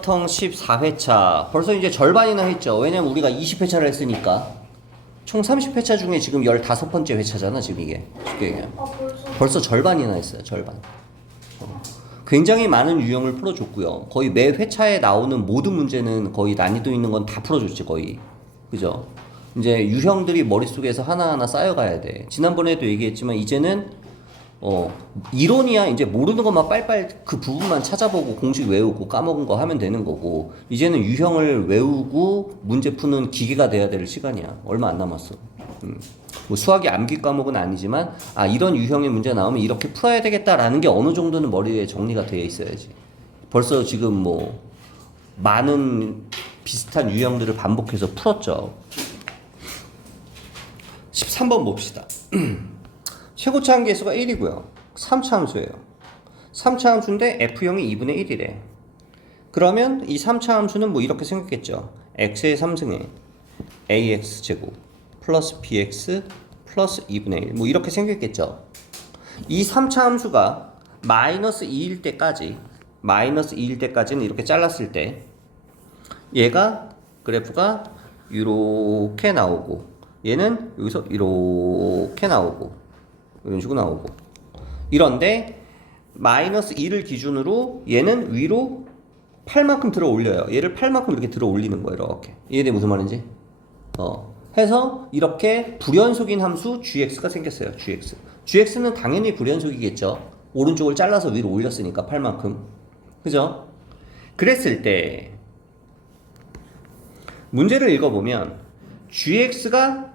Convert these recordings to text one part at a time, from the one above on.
텅 14회차. 벌써 이제 절반이나 했죠. 왜냐면 우리가 20회차를 했으니까. 총 30회차 중에 지금 15번째 회차잖아, 지금 이게. 쉽게 얘기하면. 벌써 절반이나 했어요, 절반. 굉장히 많은 유형을 풀어줬고요. 거의 매 회차에 나오는 모든 문제는 거의 난이도 있는 건 다 풀어줬지, 거의. 그죠? 이제 유형들이 머릿속에서 하나하나 쌓여가야 돼. 지난번에도 얘기했지만, 이제는 이론이야. 이제 모르는 것만 빨빨 그 부분만 찾아보고 공식 외우고 까먹은 거 하면 되는 거고, 이제는 유형을 외우고 문제 푸는 기계가 돼야 될 시간이야. 얼마 안 남았어. 뭐 수학이 암기 과목은 아니지만, 이런 유형의 문제 나오면 이렇게 풀어야 되겠다라는 게 어느 정도는 머리에 정리가 되어 있어야지. 벌써 지금 뭐 많은 비슷한 유형들을 반복해서 풀었죠. 13번 봅시다. 최고차 함계수가 1이고요. 3차 함수예요. 3차 함수인데 f형이 2분의 1이래. 그러면 이 3차 함수는 뭐 이렇게 생겼겠죠. x의 3승에 ax제곱 플러스 bx 플러스 2분의 1 뭐 이렇게 생겼겠죠. 이 3차 함수가 마이너스 2일 때까지는 이렇게 잘랐을 때 얘가 그래프가 이렇게 나오고 얘는 여기서 이렇게 나오고 이런 식으로 나오고 이런데 마이너스 2를 기준으로 얘는 위로 8만큼 들어 올려요. 얘를 8만큼 이렇게 들어 올리는 거예요. 이렇게. 이해돼 무슨 말인지? 해서 이렇게 불연속인 함수 gx가 생겼어요. gx는 당연히 불연속이겠죠. 오른쪽을 잘라서 위로 올렸으니까 8만큼. 그죠? 그랬을 때 문제를 읽어보면 gx가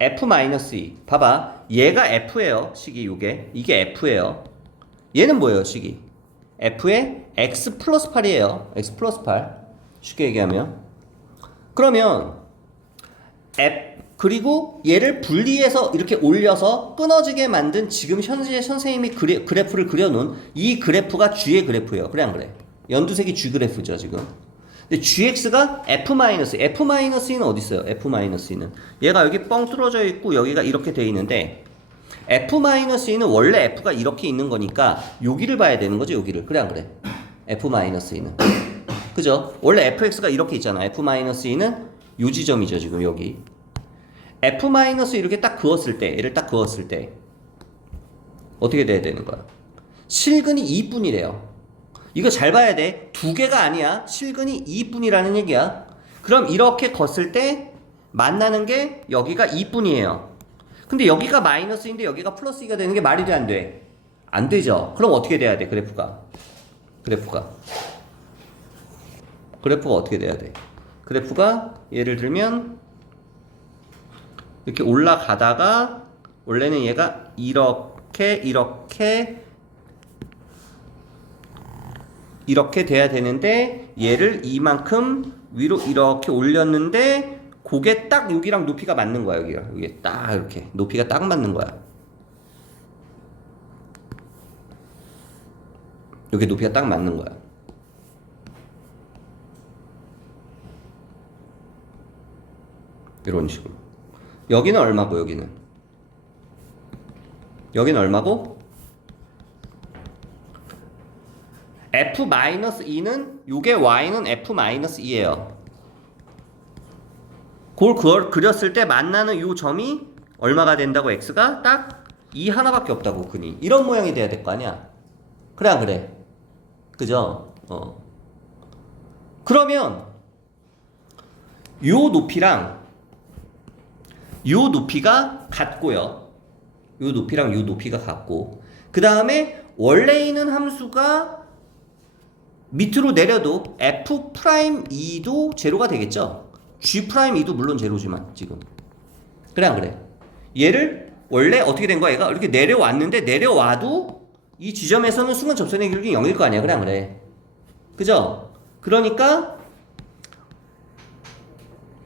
f-2 봐봐. 얘가 f예요. 식이 이게 f예요. 얘는 뭐예요? 식이 f의 x 플러스 8이에요. x 플러스 8 쉽게 얘기하면 그러면 그리고 얘를 분리해서 이렇게 올려서 끊어지게 만든 지금 현재 선생님이 그래프를 그려놓은 이 그래프가 g의 그래프예요. 그래 안 그래? 연두색이 g 그래프죠 지금. 근데 gx가 f-는 어디 있어요? f-는 얘가 여기 뻥 뚫어져 있고 여기가 이렇게 돼 있는데 f-는 원래 f가 이렇게 있는 거니까 여기를 봐야 되는 거죠. 여기를. 그래 안 그래? f-는 그죠? 원래 fx가 이렇게 있잖아. f-는 요 지점이죠 지금 여기. f- 이렇게 딱 그었을 때 얘를 딱 그었을 때 어떻게 돼야 되는 거야? 실근이 2분이래요. 이거 잘 봐야 돼. 두 개가 아니야. 실근이 2분이라는 얘기야. 그럼 이렇게 걷을 때 만나는 게 여기가 2분이에요. 근데 여기가 마이너스인데 여기가 플러스 2가 되는 게 말이 돼 안 돼? 안 되죠. 그럼 어떻게 돼야 돼? 그래프가 어떻게 돼야 돼? 그래프가 예를 들면 이렇게 올라가다가 원래는 얘가 이렇게 돼야 되는데 얘를 이만큼 위로 이렇게 올렸는데 그게 딱 여기랑 높이가 맞는 거야. 여기에 딱 이렇게 높이가 딱 맞는 거야. 여기 높이가 딱 맞는 거야. 이런 식으로. 여기는 얼마고 여기는 얼마고? f-2는 요게 y는 f-2예요. 그걸 그렸을 때 만나는 요 점이 얼마가 된다고? x가 딱 2 하나밖에 없다고. 근이 이런 모양이 돼야 될 거 아니야. 그래 안 그래? 그죠? 그러면 요 높이랑 요 높이가 같고요. 요 높이랑 요 높이가 같고 그 다음에 원래 있는 함수가 밑으로 내려도 f'2도 제로가 되겠죠. g'2도 물론 제로지만 지금 그래 안 그래? 얘를 원래 어떻게 된 거야? 얘가 이렇게 내려왔는데 내려와도 이 지점에서는 순간 접선의 기울기 0일 거 아니야. 그래 안 그래? 그죠? 그러니까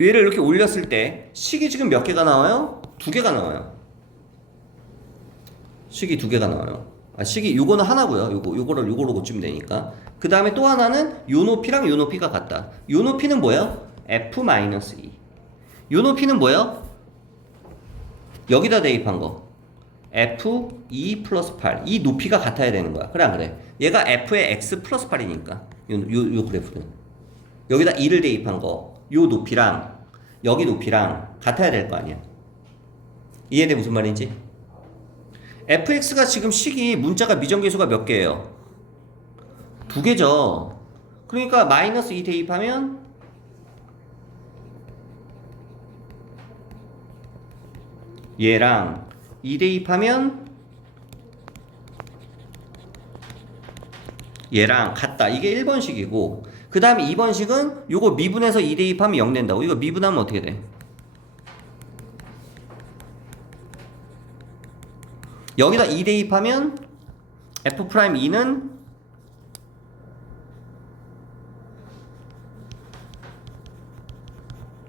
얘를 이렇게 올렸을 때 식이 지금 몇 개가 나와요? 2개가 나와요. 식이 2개가 나와요. 식이 요거는 하나고요. 요거로 고치면 되니까. 그 다음에 또 하나는 요 높이랑 요 높이가 같다. 요 높이는 뭐예요? f-2. 요 높이는 뭐예요? 여기다 대입한 거. f2 플러스 8. 이 높이가 같아야 되는 거야. 그래 안 그래? 얘가 f의 x 플러스 8이니까 요 그래프는. 여기다 2를 대입한 거, 요 높이랑 여기 높이랑 같아야 될 거 아니야. 이해돼 무슨 말인지? fx가 지금 식이 문자가 미정계수가 몇 개예요? 2개죠. 그러니까 마이너스 2 대입하면 얘랑 2 대입하면 얘랑 같다. 이게 1번식이고 그 다음에 2번식은 요거 미분해서 2 대입하면 0 된다고. 이거 미분하면 어떻게 돼? 여기다 2 대입하면 F'2는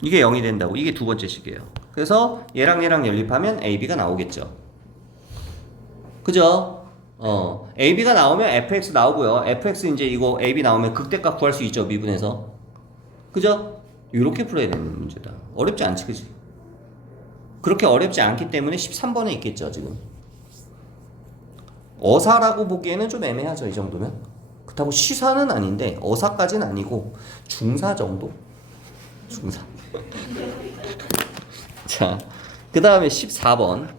이게 0이 된다고. 이게 두 번째 식이에요. 그래서 얘랑 얘랑 연립하면 AB가 나오겠죠. 그죠? AB가 나오면 FX 나오고요. FX 이제 이거 AB 나오면 극대값 구할 수 있죠. 미분해서. 그죠? 이렇게 풀어야 되는 문제다. 어렵지 않지, 그지? 그렇게 어렵지 않기 때문에 13번에 있겠죠, 지금. 어사라고 보기에는 좀 애매하죠, 이 정도면. 그렇다고 시사는 아닌데 어사까지는 아니고 중사 정도? 중사. 자, 그 다음에 14번.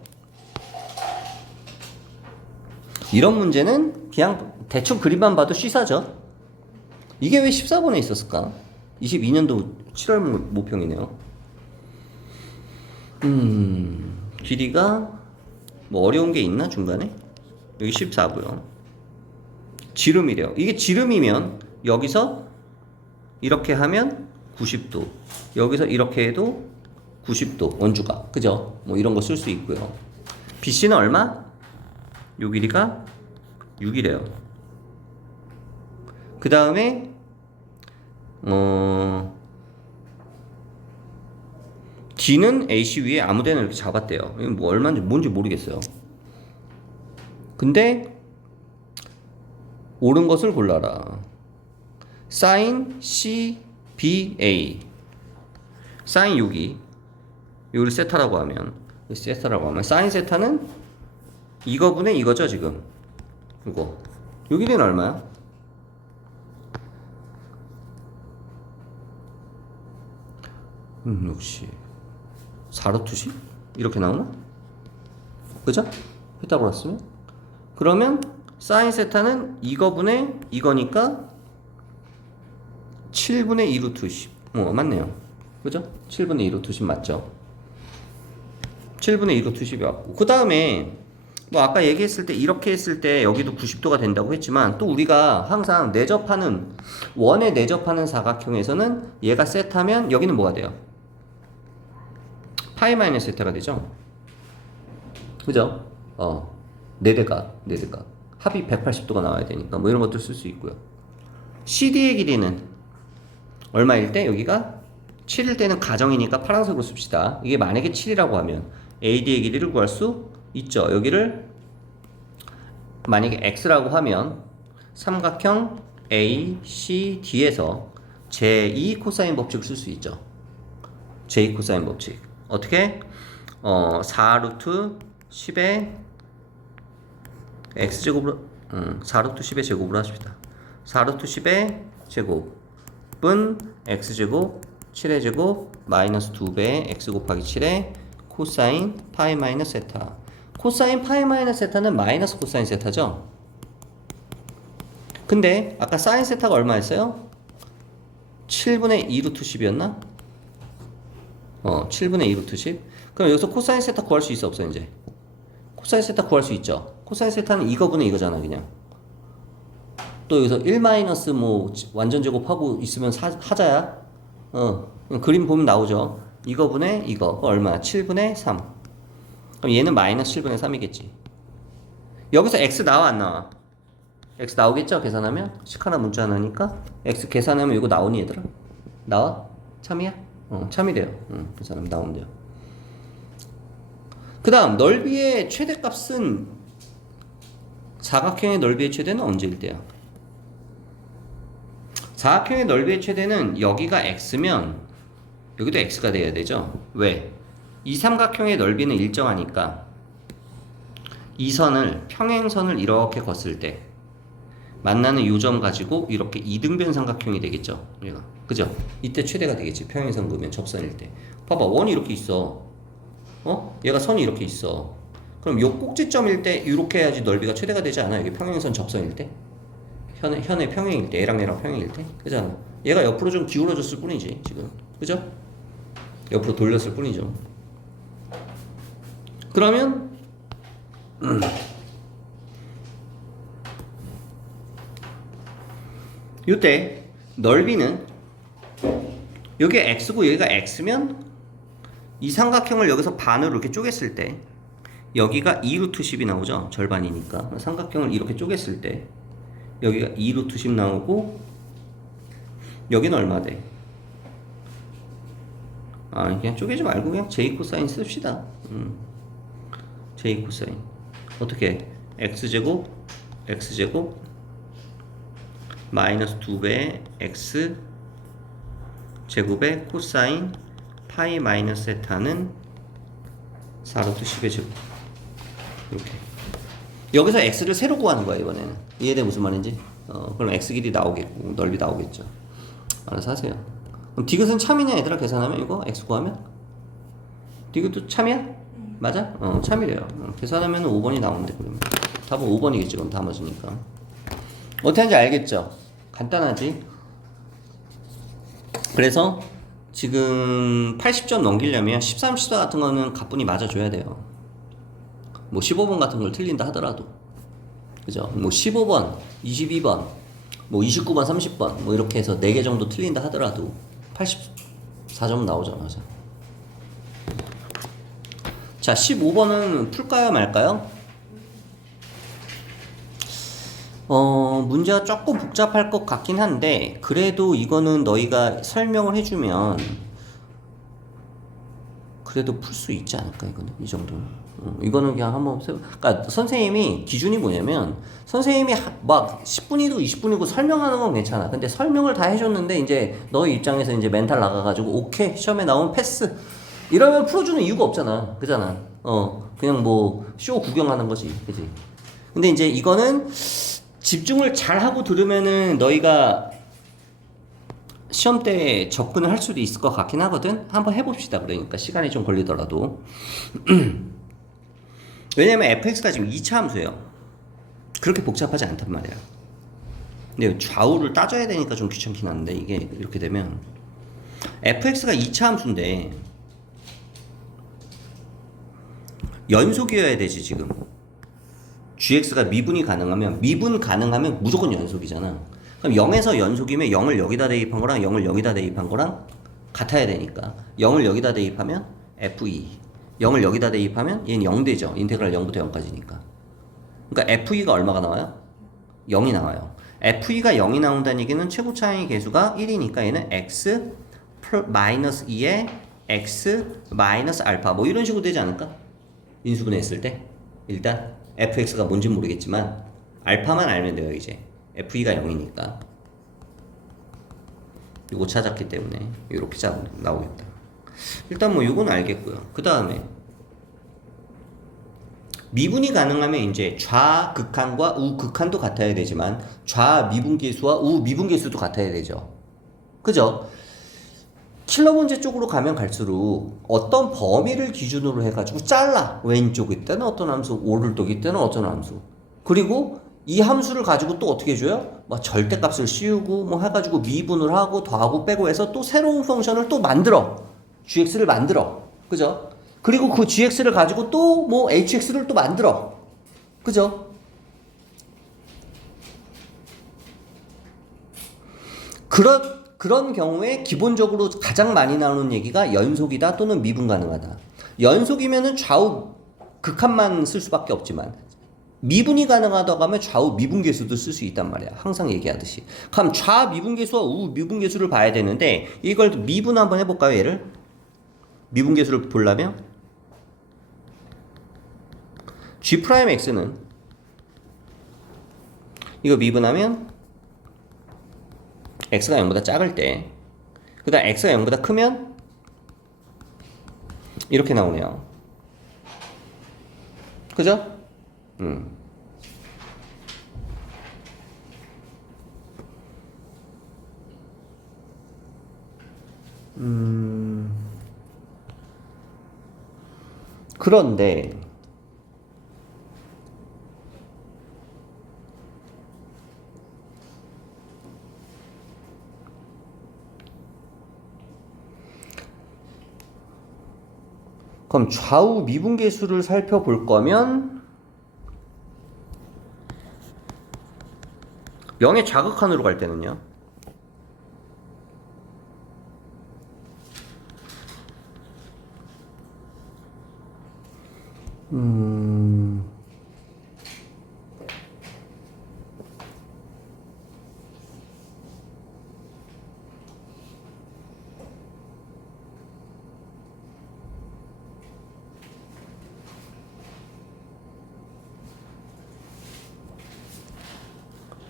이런 문제는 그냥 대충 그림만 봐도 시사죠. 이게 왜 14번에 있었을까? 22년도 7월 모평이네요. 길이가 뭐 어려운 게 있나 중간에? 여기 14고요. 지름이래요. 이게 지름이면 여기서 이렇게 하면 90도, 여기서 이렇게 해도 90도 원주가, 그죠? 뭐 이런 거 쓸 수 있고요. BC는 얼마? 요 길이가 6이래요. 그 다음에 D는 AC 위에 아무데나 이렇게 잡았대요. 이건 뭐 얼마인지 뭔지 모르겠어요. 근데 옳은 것을 골라라. sin CBA. sin 여기 요를 세타라고 하면 sin 세타는 이거분의 이거죠 지금. 이거 요 길이는 얼마야? 역시 4루트 10? 이렇게 나오나? 그죠? 피타고라스면? 그러면 사인 세타는 이거분의 이거니까 7분의 2 루트 10. 맞네요. 그죠? 7분의 2 루트 10 맞죠? 7분의 2 루트 10이 왔고 그 다음에 뭐 아까 얘기했을 때 이렇게 했을 때 여기도 90도가 된다고 했지만 또 우리가 항상 내접하는 원에 내접하는 사각형에서는 얘가 세타면 여기는 뭐가 돼요? 파이 마이너스 세타가 되죠? 그죠? 4대각 합이 180도가 나와야 되니까 뭐 이런 것들 쓸 수 있고요. CD의 길이는 얼마일 때? 여기가 7일 때는 가정이니까 파란색으로 씁시다. 이게 만약에 7이라고 하면 AD의 길이를 구할 수 있죠. 여기를 만약에 X라고 하면 삼각형 ACD에서 제2 코사인 법칙을 쓸 수 있죠. 제2 코사인 법칙. 어떻게? 4루트 10의 X제곱으로 4루트 10의 제곱으로 하십니다. 4루트 10의 제곱은 X제곱 7의 제곱 마이너스 2배의 X 곱하기 7의 코사인 파이 마이너스 세타. 코사인 파이 마이너스 세타는 마이너스 코사인 세타죠. 근데 아까 사인 세타가 얼마였어요? 7분의 2 루트 10이었나? 7분의 2 루트 10. 그럼 여기서 코사인 세타 구할 수 있어 없어 이제? 코사인 세타 구할 수 있죠. 코사인 세타는 이거분의 이거잖아 그냥. 또 여기서 1 마이너스 뭐 완전 제곱하고 있으면 하자야. 그림 보면 나오죠. 이거분의 이거 얼마야? 7분의 3. 그럼 얘는 마이너스 7분의 3이겠지. 여기서 x 나와 안 나와? x 나오겠죠? 계산하면 식 하나 문자 하나니까 x 계산하면 이거 나오니 얘들아? 나와? 참이야? 참이 돼요. 계산하면 나온대요. 그 다음 넓이의 최대값은 사각형의 넓이의 최대는 언제일 때야? 사각형의 넓이의 최대는 여기가 x면 여기도 x가 돼야 되죠. 왜? 이 삼각형의 넓이는 일정하니까 이 선을 평행선을 이렇게 걷을 때 만나는 요점 가지고 이렇게 이등변 삼각형이 되겠죠. 얘가. 그죠? 이때 최대가 되겠지. 평행선 그으면 접선일 때. 봐봐. 원이 이렇게 있어. 얘가 선이 이렇게 있어. 그럼 요 꼭지점일 때 이렇게 해야지 넓이가 최대가 되지 않아? 여기 평행선 접선일 때? 현의 평행일 때, 얘랑 평행일 때? 그잖아. 얘가 옆으로 좀 기울어졌을 뿐이지, 지금. 그죠? 옆으로 돌렸을 뿐이죠. 그러면, 이때 넓이는 여기가 x고 여기가 x면 이 삼각형을 여기서 반으로 이렇게 쪼갰을 때 여기가 2루트 10이 나오죠. 절반이니까. 삼각형을 이렇게 쪼갰을 때 여기가 2루트 10 나오고 여기는 얼마 돼? 그냥 쪼개지 말고 그냥 j 코사인 씁시다. j 코사인 어떻게? x제곱 마이너스 2배 x 제곱의 코사인 파이 마이너스 세타는 4루트 10의 제곱. 이렇게 여기서 x를 세로 구하는 거야 이번에는. 이해돼 무슨 말인지? 그럼 x 길이 나오겠고 넓이 나오겠죠. 알아서 하세요. 그럼 디귿은 참이냐 얘들아? 계산하면 이거 x 구하면? 디귿도 참이야? 맞아? 참이래요. 계산하면 5번이 나오는데 그러면 답은 5번이겠지 그럼 다 맞으니까. 어떻게 하는지 알겠죠? 간단하지? 그래서 지금 80점 넘기려면 13, 14 같은 거는 가뿐히 맞아줘야 돼요. 뭐 15번 같은 걸 틀린다 하더라도. 그죠? 뭐 15번, 22번, 뭐 29번, 30번 뭐 이렇게 해서 4개 정도 틀린다 하더라도 84점 나오죠. 맞아. 자, 15번은 풀까요 말까요? 문제가 조금 복잡할 것 같긴 한데 그래도 이거는 너희가 설명을 해주면 그래도 풀 수 있지 않을까 이거는 이 정도는. 이거는 그냥 한번 그러니까 선생님이 기준이 뭐냐면 선생님이 막 10분이고 20분이고 설명하는 건 괜찮아. 근데 설명을 다 해줬는데 이제 너희 입장에서 이제 멘탈 나가가지고 오케이 시험에 나오면 패스 이러면 풀어주는 이유가 없잖아. 그잖아. 그냥 뭐 쇼 구경하는 거지. 그지? 근데 이제 이거는 집중을 잘 하고 들으면은 너희가 시험 때 접근을 할 수도 있을 것 같긴 하거든. 한번 해봅시다. 그러니까 시간이 좀 걸리더라도. 왜냐면 fx가 지금 2차 함수예요. 그렇게 복잡하지 않단 말이야. 근데 좌우를 따져야 되니까 좀 귀찮긴 한데 이게 이렇게 되면 fx가 2차 함수인데 연속이어야 되지 지금. gx가 미분 가능하면 무조건 연속이잖아. 그럼 0에서 연속이면 0을 여기다 대입한 거랑 0을 여기다 대입한 거랑 같아야 되니까 0을 여기다 대입하면 f2 0을 여기다 대입하면 얘는 0 되죠. 인테그랄 0부터 0까지니까. 그러니까 f2가 얼마가 나와요? 0이 나와요. f2가 0이 나온다는 얘기는 최고 차이 계수가 1이니까 얘는 x 마이너스 2에 x 마이너스 알파 뭐 이런 식으로 되지 않을까? 인수분해했을 때 일단 fx가 뭔지 모르겠지만 알파만 알면 돼요. 이제 f2가 0이니까 이거 찾았기 때문에 이렇게 나오겠다. 일단 뭐 이건 알겠고요. 그 다음에 미분이 가능하면 이제 좌극한과 우극한도 같아야 되지만 좌미분계수와 우미분계수도 같아야 되죠. 그죠? 킬러 문제 쪽으로 가면 갈수록 어떤 범위를 기준으로 해가지고 잘라. 왼쪽일 때는 어떤 함수, 오른쪽일 때는 어떤 함수. 그리고 이 함수를 가지고 또 어떻게 해줘요? 막 절대값을 씌우고 뭐 해가지고 미분을 하고 더하고 빼고 해서 또 새로운 펑션을 또 만들어. gx를 만들어. 그죠? 그리고 그 gx를 가지고 또 뭐 hx를 또 만들어. 그죠? 그런 경우에 기본적으로 가장 많이 나오는 얘기가 연속이다 또는 미분 가능하다. 연속이면은 좌우 극한만 쓸 수밖에 없지만 미분이 가능하다고 하면 좌우 미분계수도 쓸 수 있단 말이야. 항상 얘기하듯이. 그럼 좌미분계수와 우미분계수를 봐야 되는데 이걸 미분 한번 해볼까요? 얘를 미분계수를 보려면 g'x는 이거 미분하면 x가 0보다 작을 때 그 다음 x가 0보다 크면 이렇게 나오네요. 그죠? 그런데 그럼 좌우 미분계수를 살펴볼 거면 0의 좌극한으로 갈 때는요?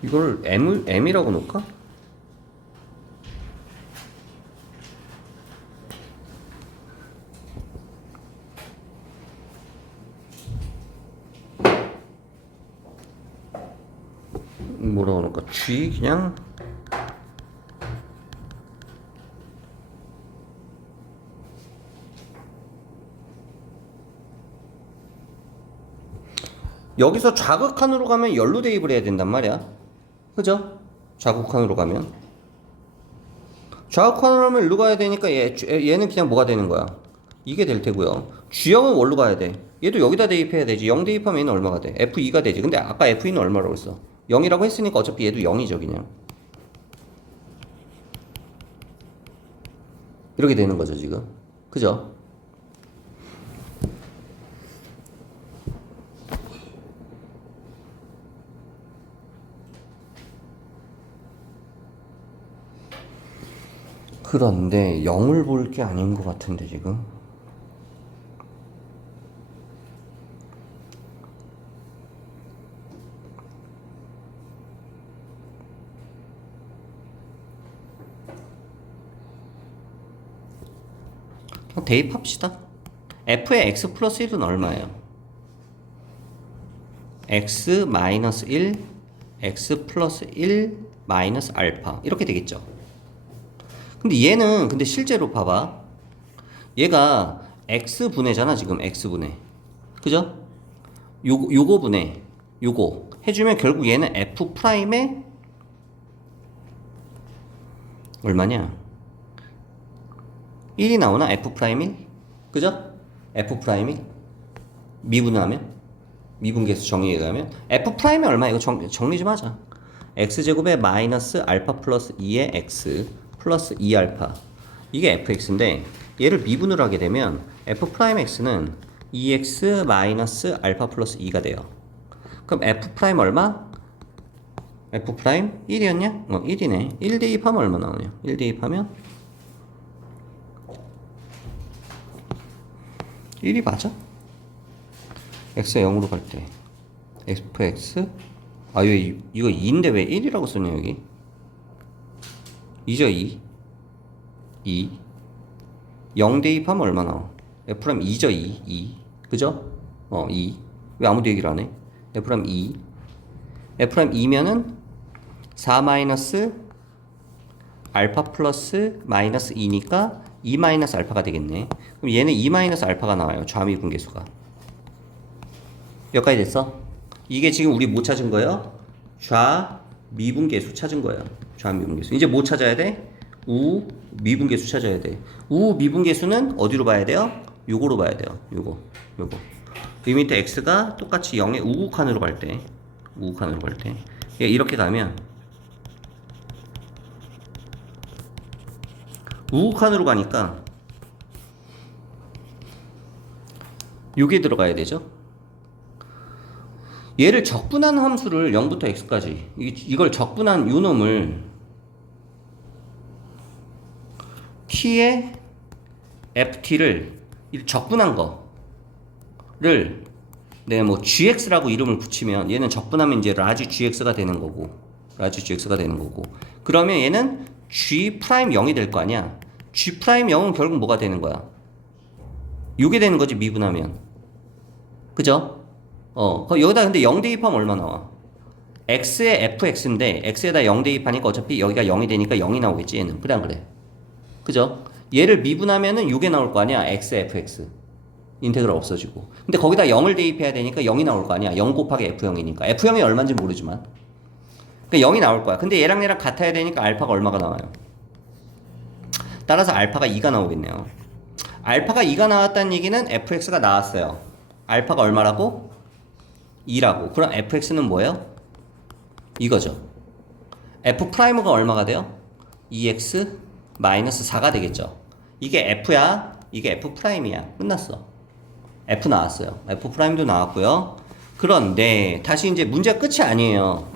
이걸 M이라고 놓을까? 뭐라고 놓을까? G 그냥 여기서 좌극한으로 가면 열로 대입을 해야 된단 말이야. 그죠? 좌극한으로 가면 좌극한으로 하면 일로 가야 되니까 얘는 그냥 뭐가 되는 거야? 이게 될 테고요. G형은 뭘로 가야 돼? 얘도 여기다 대입해야 되지. 0 대입하면 얘는 얼마가 돼? F2가 되지. 근데 아까 F2는 얼마라고 했어? 0이라고 했으니까 어차피 얘도 0이죠 그냥. 이렇게 되는 거죠 지금. 그죠? 그런데 0을 볼 게 아닌 것 같은데 지금. 대입합시다. f의 x 플러스 1은 얼마예요? x 마이너스 1, x 플러스 1 마이너스 알파 이렇게 되겠죠. 근데 얘는 근데 실제로 봐봐. 얘가 x분해잖아 지금 x분해. 그죠? 요거 분해. 요거 해주면 결국 얘는 f 프라임에 얼마냐? 1이 나오나? f 프라임 1? 그죠? f 프라임 1 미분하면 미분계수 정리해 가면 f 프라임이 얼마? 이거 정리 좀 하자. x제곱에 마이너스 알파 플러스 2의 x 플러스 2알파 이게 fx인데 얘를 미분을 하게 되면 f 프라임 x는 2x 마이너스 알파 플러스 2가 돼요. 그럼 f 프라임 얼마? f 프라임 1이었냐? 1이네. 1 대입하면 얼마 나오냐? 1 대입하면 1이 맞아? x가 0으로 갈 때 fx 이거 2인데 왜 1이라고 썼냐 여기? 2죠 2 0 대입하면 얼마 나와? f'm 2죠 2 그죠? 2 왜 아무도 얘기를 안 해? f'm 2 f'm 2면은 4 마이너스 알파 플러스 마이너스 2니까 2 마이너스 알파가 되겠네. 그럼 얘는 2 마이너스 알파가 나와요. 좌미분계수가. 여기까지 됐어? 이게 지금 우리 뭐 찾은 거예요? 좌미분계수 찾은 거예요. 좌미분계수. 이제 뭐 찾아야 돼? 우미분계수 찾아야 돼. 우미분계수는 어디로 봐야 돼요? 요거로 봐야 돼요. 요거. 리미트 x가 똑같이 0의 우극한으로 갈 때. 이렇게 가면 우극한으로 가니까 요게 들어가야 되죠. 얘를 적분한 함수를 0부터 x까지 이걸 적분한 요 놈을 t의 ft를 적분한 거를 내가 뭐 gx라고 이름을 붙이면 얘는 적분하면 이제 라지 gx가 되는 거고 그러면 얘는 g 프라임 0이 될 거 아니야. g 프라임 0은 결국 뭐가 되는 거야? 요게 되는 거지 미분하면. 그죠? 여기다 근데 0 대입하면 얼마 나와? x의 fx인데 x에다 0 대입하니까 어차피 여기가 0이 되니까 0이 나오겠지 얘는. 그래 안 그래? 그죠? 얘를 미분하면은 요게 나올 거 아니야. x, fx. 인테그럴 없어지고. 근데 거기다 0을 대입해야 되니까 0이 나올 거 아니야. 0 곱하기 f0이니까. f0이 얼마인지 모르지만. 그러니까 0이 나올 거야. 근데 얘랑 같아야 되니까 알파가 얼마가 나와요? 따라서 알파가 2가 나오겠네요. 알파가 2가 나왔다는 얘기는 fx가 나왔어요. 알파가 얼마라고? 2라고. 그럼 fx는 뭐예요? 이거죠. f'가 얼마가 돼요? 2x 마이너스 4가 되겠죠. 이게 f야. 이게 f'이야. 끝났어. f 나왔어요. f'도 나왔고요. 그런데 다시 이제 문제가 끝이 아니에요.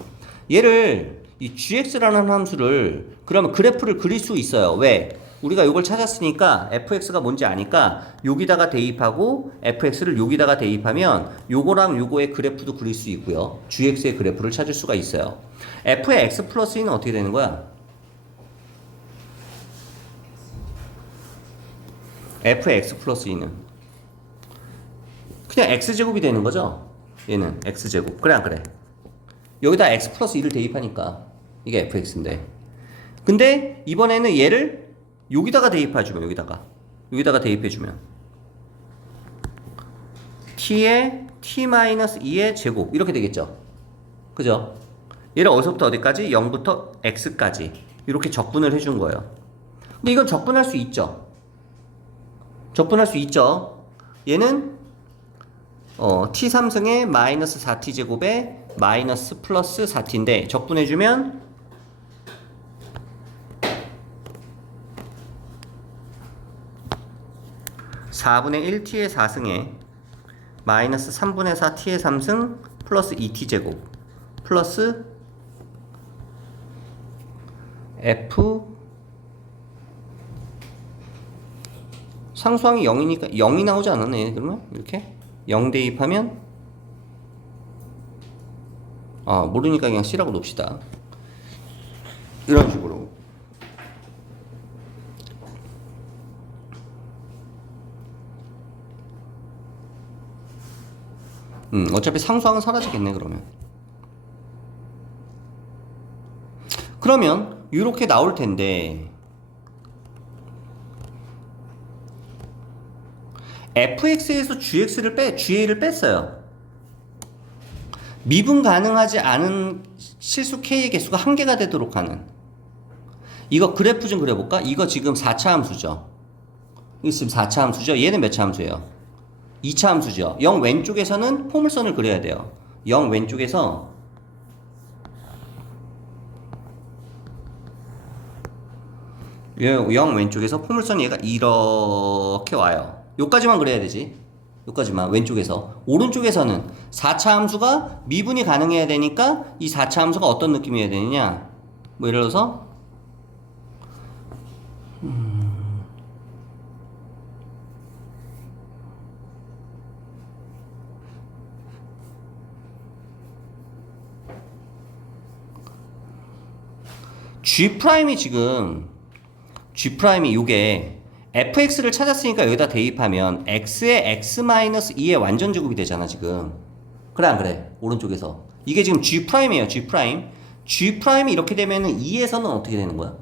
얘를 이 gx라는 함수를 그러면 그래프를 그릴 수 있어요. 왜? 우리가 이걸 찾았으니까 fx가 뭔지 아니까 여기다가 대입하고 fx를 여기다가 대입하면 요거랑 요거의 그래프도 그릴 수 있고요. gx의 그래프를 찾을 수가 있어요. f의 x 플러스 2는 어떻게 되는 거야? f의 x 플러스 2는 그냥 x제곱이 되는 거죠. 얘는 x제곱. 그래 안 그래? 여기다 x 플러스 2를 대입하니까 이게 fx인데, 근데 이번에는 얘를 여기다가 대입해주면 여기다가 대입해주면 t의 t-2의 제곱 이렇게 되겠죠. 그죠? 얘를 어디서부터 어디까지? 0부터 x까지 이렇게 적분을 해준 거예요. 근데 이건 적분할 수 있죠. 적분할 수 있죠. 얘는 t3승의 마이너스 4t 제곱에 마이너스 플러스 4t인데 적분해주면 4분의 1t의 4승에 마이너스 3분의 4t의 3승 플러스 2t 제곱 플러스 f 상수항이 0이니까 0이 나오지 않았네. 그러면 이렇게 0 대입하면 모르니까 그냥 C라고 놓읍시다. 이런 식으로. 어차피 상수항은 사라지겠네. 그러면 이렇게 나올 텐데 fx에서 g를 뺐어요. 미분 가능하지 않은 실수 k의 개수가 1개가 되도록 하는. 이거 그래프 좀 그려볼까? 이거 지금 4차 함수죠. 이거 지금 4차 함수죠. 얘는 몇 차 함수예요? 2차 함수죠. 0 왼쪽에서는 포물선을 그려야 돼요. 0 왼쪽에서 0 왼쪽에서 포물선이 얘가 이렇게 와요. 요까지만 그려야 되지. 요까지만 왼쪽에서. 오른쪽에서는 4차 함수가 미분이 가능해야 되니까 이 4차 함수가 어떤 느낌이어야 되느냐, 뭐 예를 들어서 G'이 지금 G'이 요게 fx를 찾았으니까 여기다 대입하면 x의 x-2의 완전제곱이 되잖아 지금. 그래 안 그래? 오른쪽에서 이게 지금 G'이에요. G'이 이렇게 되면은 2에서는 어떻게 되는 거야?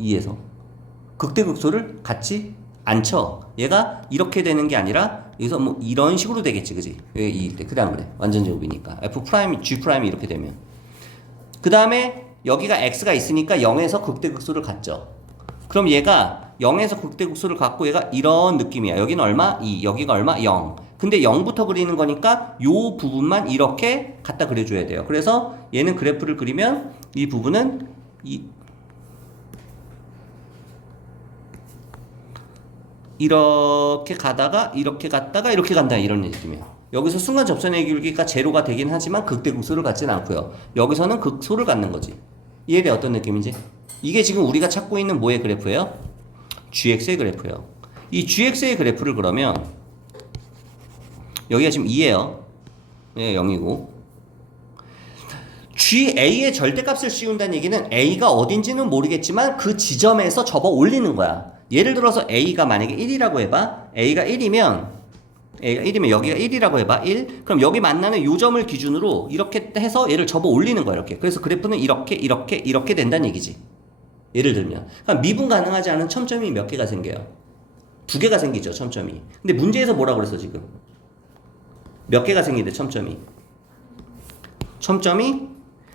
2에서 극대극소를 같이 안 쳐. 얘가 이렇게 되는 게 아니라 여기서 뭐 이런 식으로 되겠지, 그지? 왜 2일 때? 그래 안 그래? 완전제곱이니까 G'이 이렇게 되면, 그 다음에 여기가 x가 있으니까 0에서 극대극소를 갖죠. 그럼 얘가 0에서 극대극소를 갖고 얘가 이런 느낌이야. 여기는 얼마? 2. 여기가 얼마? 0. 근데 0부터 그리는 거니까 요 부분만 이렇게 갖다 그려줘야 돼요. 그래서 얘는 그래프를 그리면 이 부분은 이렇게 가다가 이렇게 갔다가 이렇게 간다, 이런 느낌이에요. 여기서 순간 접선의 길이가 제로가 되긴 하지만 극대극소를 갖진 않고요. 여기서는 극소를 갖는 거지. 이해돼? 어떤 느낌인지? 이게 지금 우리가 찾고 있는 뭐의 그래프예요? gx의 그래프예요. 이 gx의 그래프를 그러면 여기가 지금 2예요. 예, 0이고 ga의 절대값을 씌운다는 얘기는 a가 어딘지는 모르겠지만 그 지점에서 접어 올리는 거야. 예를 들어서 a가 만약에 1이라고 해봐. a가 1이면 여기가 1이라고 해봐. 1. 그럼 여기 만나는 요 점을 기준으로 이렇게 해서 얘를 접어 올리는 거야. 이렇게. 그래서 그래프는 이렇게 된다는 얘기지. 예를 들면. 그러니까 미분 가능하지 않은 첨점이 몇 개가 생겨요? 두 개가 생기죠, 첨점이. 근데 문제에서 뭐라고 그랬어, 지금? 몇 개가 생긴대, 첨점이? 첨점이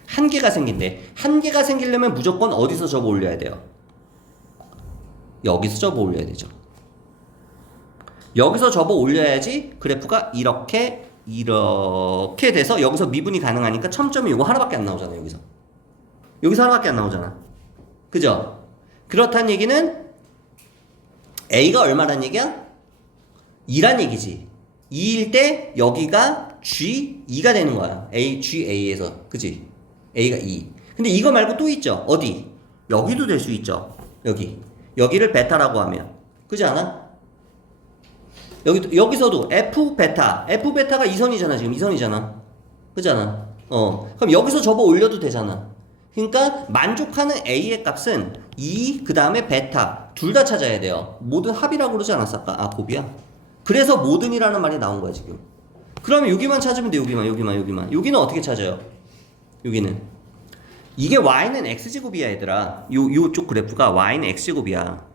한 개가 생긴대. 한 개가 생기려면 무조건 어디서 접어 올려야 돼요? 여기서 접어 올려야 되죠. 여기서 접어 올려야지 그래프가 이렇게 돼서 여기서 미분이 가능하니까 첨점이 이거 하나밖에 안 나오잖아, 여기서 하나밖에 안 나오잖아. 그죠? 그렇다는 얘기는 A가 얼마란 얘기야? 2란 얘기지. 2일 때 여기가 G2가 되는 거야. GA에서. 그지? A가 2. 근데 이거 말고 또 있죠. 어디? 여기도 될 수 있죠. 여기를 베타라고 하면. 그지 않아? 여기서도 F 베타가 2선이잖아, 지금 2선이잖아. 그잖아. 그럼 여기서 접어 올려도 되잖아. 그러니까 만족하는 A의 값은 2, 그 다음에 베타 둘 다 찾아야 돼요. 모든 합이라고 그러지 않았어? 아까? 곱이야. 그래서 모든이라는 말이 나온 거야, 지금. 그러면 여기만 찾으면 돼. 여기만. 여기는 어떻게 찾아요? 여기는 이게 y는 x제곱이야, 얘들아. 요쪽 그래프가 y는 x제곱이야.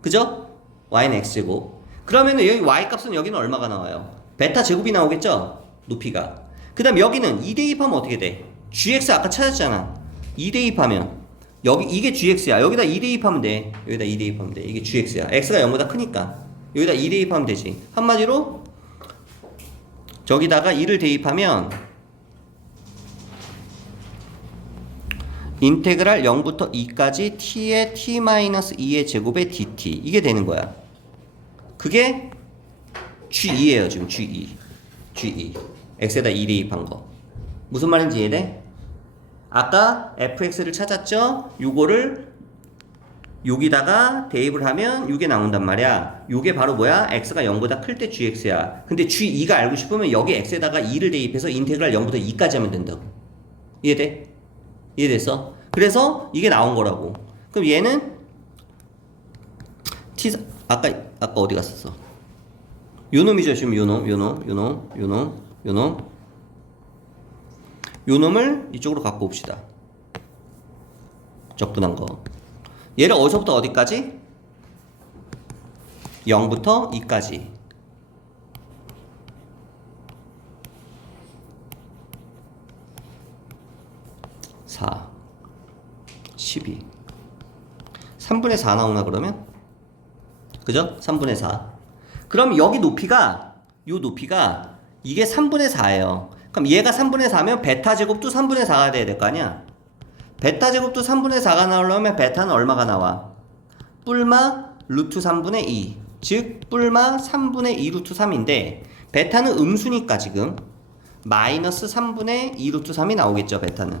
그죠? y는 x제곱. 그러면은 여기 y 값은 여기는 얼마가 나와요? 베타 제곱이 나오겠죠? 높이가. 그 다음 여기는 2 대입하면 어떻게 돼? gx 아까 찾았잖아. 2 대입하면 여기 이게 gx야. 여기다 2 대입하면 돼. 이게 gx야. x가 0보다 크니까 여기다 2 대입하면 되지. 한마디로 저기다가 2를 대입하면 인테그랄 0부터 2까지 t의 t-2의 제곱의 dt 이게 되는 거야. 그게 G2예요, 지금 G2. X에다 2 대입한 거. 무슨 말인지 이해돼? 아까 fx를 찾았죠? 요거를 여기다가 대입을 하면 이게 나온단 말이야. 요게 바로 뭐야? x가 0보다 클 때 gx야. 근데 g2가 알고 싶으면 여기 x에다가 2를 대입해서 인테그랄 0부터 2까지 하면 된다고. 이해돼? 이해됐어? 그래서 이게 나온 거라고. 그럼 얘는 t 아까 어디 갔었어? 요놈이죠, 지금 요놈을 이쪽으로 갖고 옵시다. 적분한 거. 얘를 어디서부터 어디까지? 0부터 2까지. 4, 12. 3분의 4 나오나 그러면? 그죠? 3분의 4. 그럼 여기 높이가 이게 3분의 4예요. 그럼 얘가 3분의 4면 베타 제곱도 3분의 4가 돼야 될 거 아니야? 베타 제곱도 3분의 4가 나오려면 베타는 얼마가 나와? 뿔마 루트 3분의 2. 즉 뿔마 3분의 2 루트 3인데 베타는 음수니까 지금 마이너스 3분의 2 루트 3이 나오겠죠, 베타는.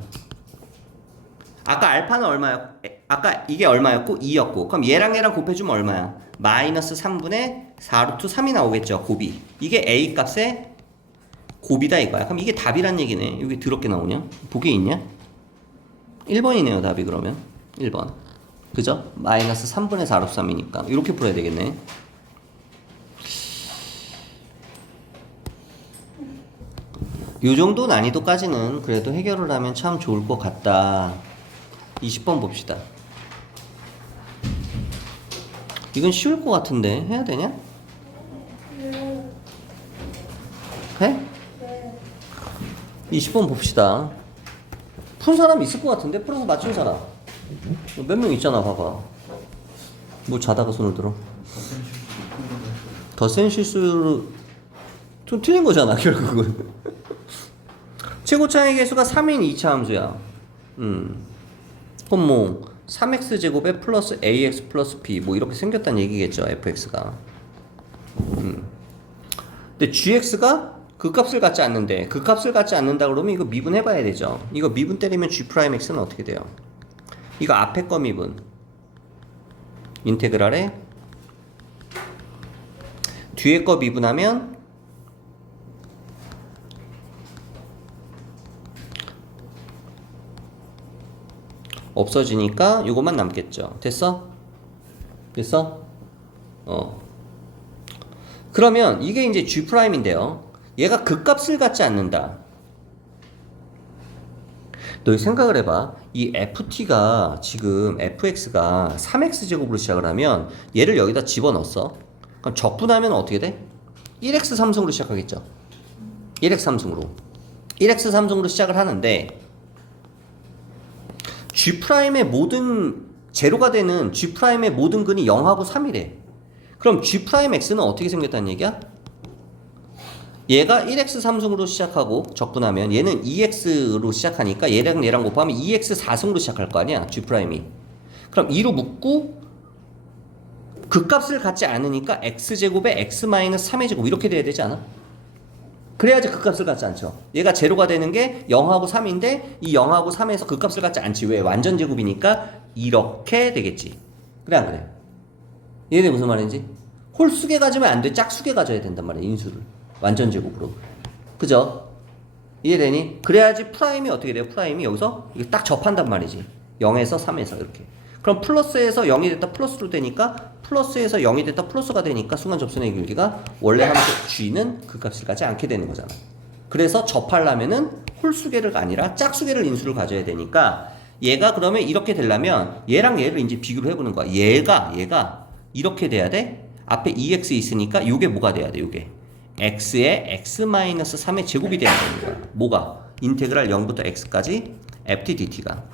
아까 알파는 얼마였고, 아까 이게 얼마였고? 2였고. 그럼 얘랑 곱해주면 얼마야? 마이너스 3분의 4 루트 3이 나오겠죠, 곱이. 이게 A 값의 곱이다 이거야. 그럼 이게 답이란 얘기네. 여기 더럽게 나오냐? 보기에 있냐? 1번이네요, 답이 그러면. 1번. 그죠? 마이너스 3분의 4 루트 3이니까. 이렇게 풀어야 되겠네. 요 정도 난이도까지는 그래도 해결을 하면 참 좋을 것 같다. 20번 봅시다. 이건 쉬울 것 같은데 해야 되냐? 해? 20번 봅시다. 푼 사람 있을 것 같은데? 풀어서 맞춘 사람 몇 명 있잖아. 봐봐. 뭐 자다가 손을 들어. 더 센 실수로 좀 틀린 거잖아, 결국은. 최고차의 개수가 3인 2차 함수야. 그럼 뭐 3x제곱에 플러스 ax 플러스 b 뭐 이렇게 생겼다는 얘기겠죠, fx가. 근데 gx가 그 값을 갖지 않는데, 그 값을 갖지 않는다 그러면 이거 미분해봐야 되죠. 이거 미분 때리면 g'x는 어떻게 돼요? 이거 앞에 거 미분 인테그랄에 뒤에 거 미분하면 없어지니까 이것만 남겠죠. 됐어? 그러면 이게 이제 G'인데요. 얘가 그 값을 갖지 않는다. 너 생각을 해봐. 이 ft가 지금 fx가 3x제곱으로 시작을 하면 얘를 여기다 집어넣었어. 그럼 적분하면 어떻게 돼? 1x 삼승으로 시작하겠죠. 1x 삼승으로. 1x 삼승으로 시작을 하는데 G'의 모든 제로가 되는 G'의 모든 근이 0하고 3이래. 그럼 G'X는 어떻게 생겼다는 얘기야? 얘가 1x 삼승으로 시작하고 적분하면 얘는 2x로 시작하니까 얘랑 곱하면 2x 4승으로 시작할 거 아니야 G'이. 그럼 2로 묶고 극값을 갖지 않으니까 x제곱에 x-3의 제곱 이렇게 돼야 되지 않아? 그래야지 극값을 갖지 않죠. 얘가 제로가 되는 게 0하고 3인데 이 0하고 3에서 극값을 갖지 않지. 왜? 완전 제곱이니까 이렇게 되겠지. 그래 안 그래? 얘네 무슨 말인지? 홀수게 가지면 안 돼. 짝수게 가져야 된단 말이야. 인수를. 완전 제곱으로. 그죠? 이해되니? 그래야지 프라임이 어떻게 돼요? 프라임이 여기서 이게 딱 접한단 말이지. 0에서 3에서 이렇게. 그럼 플러스에서 0이 됐다 플러스로 되니까 플러스에서 0이 됐다 플러스가 되니까 순간 접선의 길이가 원래 함수 g는 그 값을 갖지 않게 되는 거잖아. 그래서 접하려면은 홀수계를 아니라 짝수계를 인수를 가져야 되니까 얘가 그러면 이렇게 되려면 얘랑 얘를 이제 비교를 해보는 거야. 얘가 이렇게 돼야 돼. 앞에 2x 있으니까 요게 뭐가 돼야 돼? 요게 x의 x-3의 제곱이 돼야 되는 거야. 뭐가? 인테그랄 0부터 x까지 ft dt가.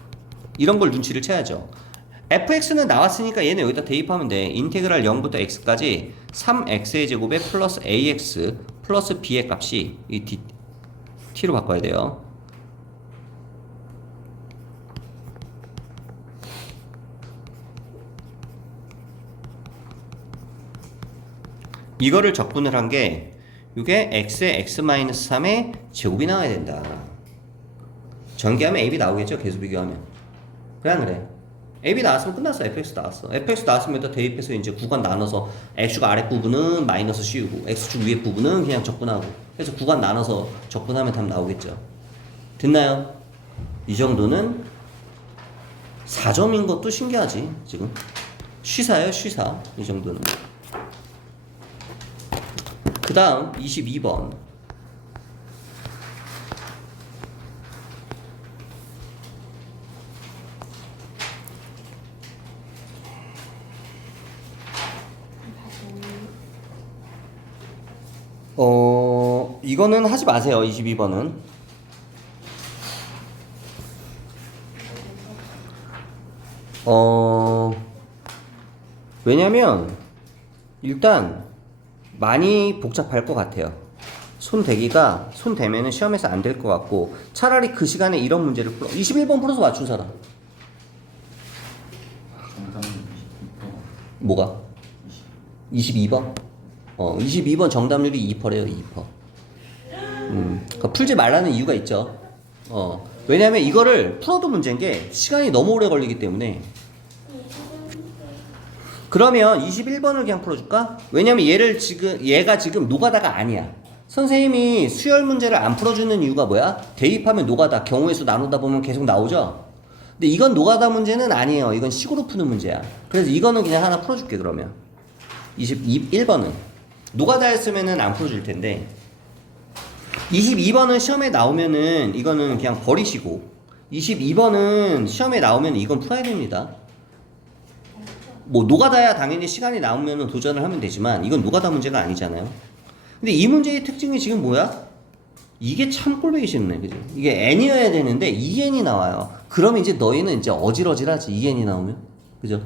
이런 걸 눈치를 채야죠. fx는 나왔으니까 얘는 여기다 대입하면 돼. 인테그랄 0부터 x까지 3x의 제곱에 플러스 ax 플러스 b의 값이 이 t로 바꿔야 돼요. 이거를 적분을 한 게 이게 x의 x-3의 제곱이 나와야 된다. 전개하면 ab 나오겠죠? 계수 비교하면. 그래 안 그래? AB 나왔으면 끝났어. fx 나왔어. fx 나왔으면 일단 대입해서 이제 구간 나눠서 x축 아랫부분은 마이너스 씌우고 x축 위에 부분은 그냥 적분하고 그래서 구간 나눠서 적분하면 답 나오겠죠. 됐나요? 이 정도는 4점인 것도 신기하지. 지금 쉬사예요. 쉬사. 이 정도는. 그 다음 22번. 이거는 하지 마세요. 22번은. 왜냐면 일단 많이 복잡할 것 같아요. 손 대면은 시험에서 안 될 것 같고 차라리 그 시간에 이런 문제를 풀어. 21번 풀어서 맞춘 사람. 뭐가? 22번? 22번 정답률이 2%래요. 2%. 그러니까 풀지 말라는 이유가 있죠. 왜냐면 이거를 풀어도 문제인 게 시간이 너무 오래 걸리기 때문에. 그러면 21번을 그냥 풀어줄까? 왜냐면 얘가 지금 노가다가 아니야. 선생님이 수열 문제를 안 풀어주는 이유가 뭐야? 대입하면 노가다, 경우의 수 나누다 보면 계속 나오죠? 근데 이건 노가다 문제는 아니에요. 이건 식으로 푸는 문제야. 그래서 이거는 그냥 하나 풀어줄게, 그러면. 21번은. 노가다였으면은 안 풀어줄 텐데. 22번은 시험에 나오면은 이거는 그냥 버리시고 22번은 시험에 나오면 이건 풀어야 됩니다. 뭐 노가다야 당연히 시간이 나오면 도전을 하면 되지만 이건 노가다 문제가 아니잖아요. 근데 이 문제의 특징이 지금 뭐야? 이게 참 꼴보기 싫네. 그죠? 이게 n이어야 되는데 2n이 나와요. 그러면 이제 너희는 이제 어질어질하지. 2n이 나오면. 그죠?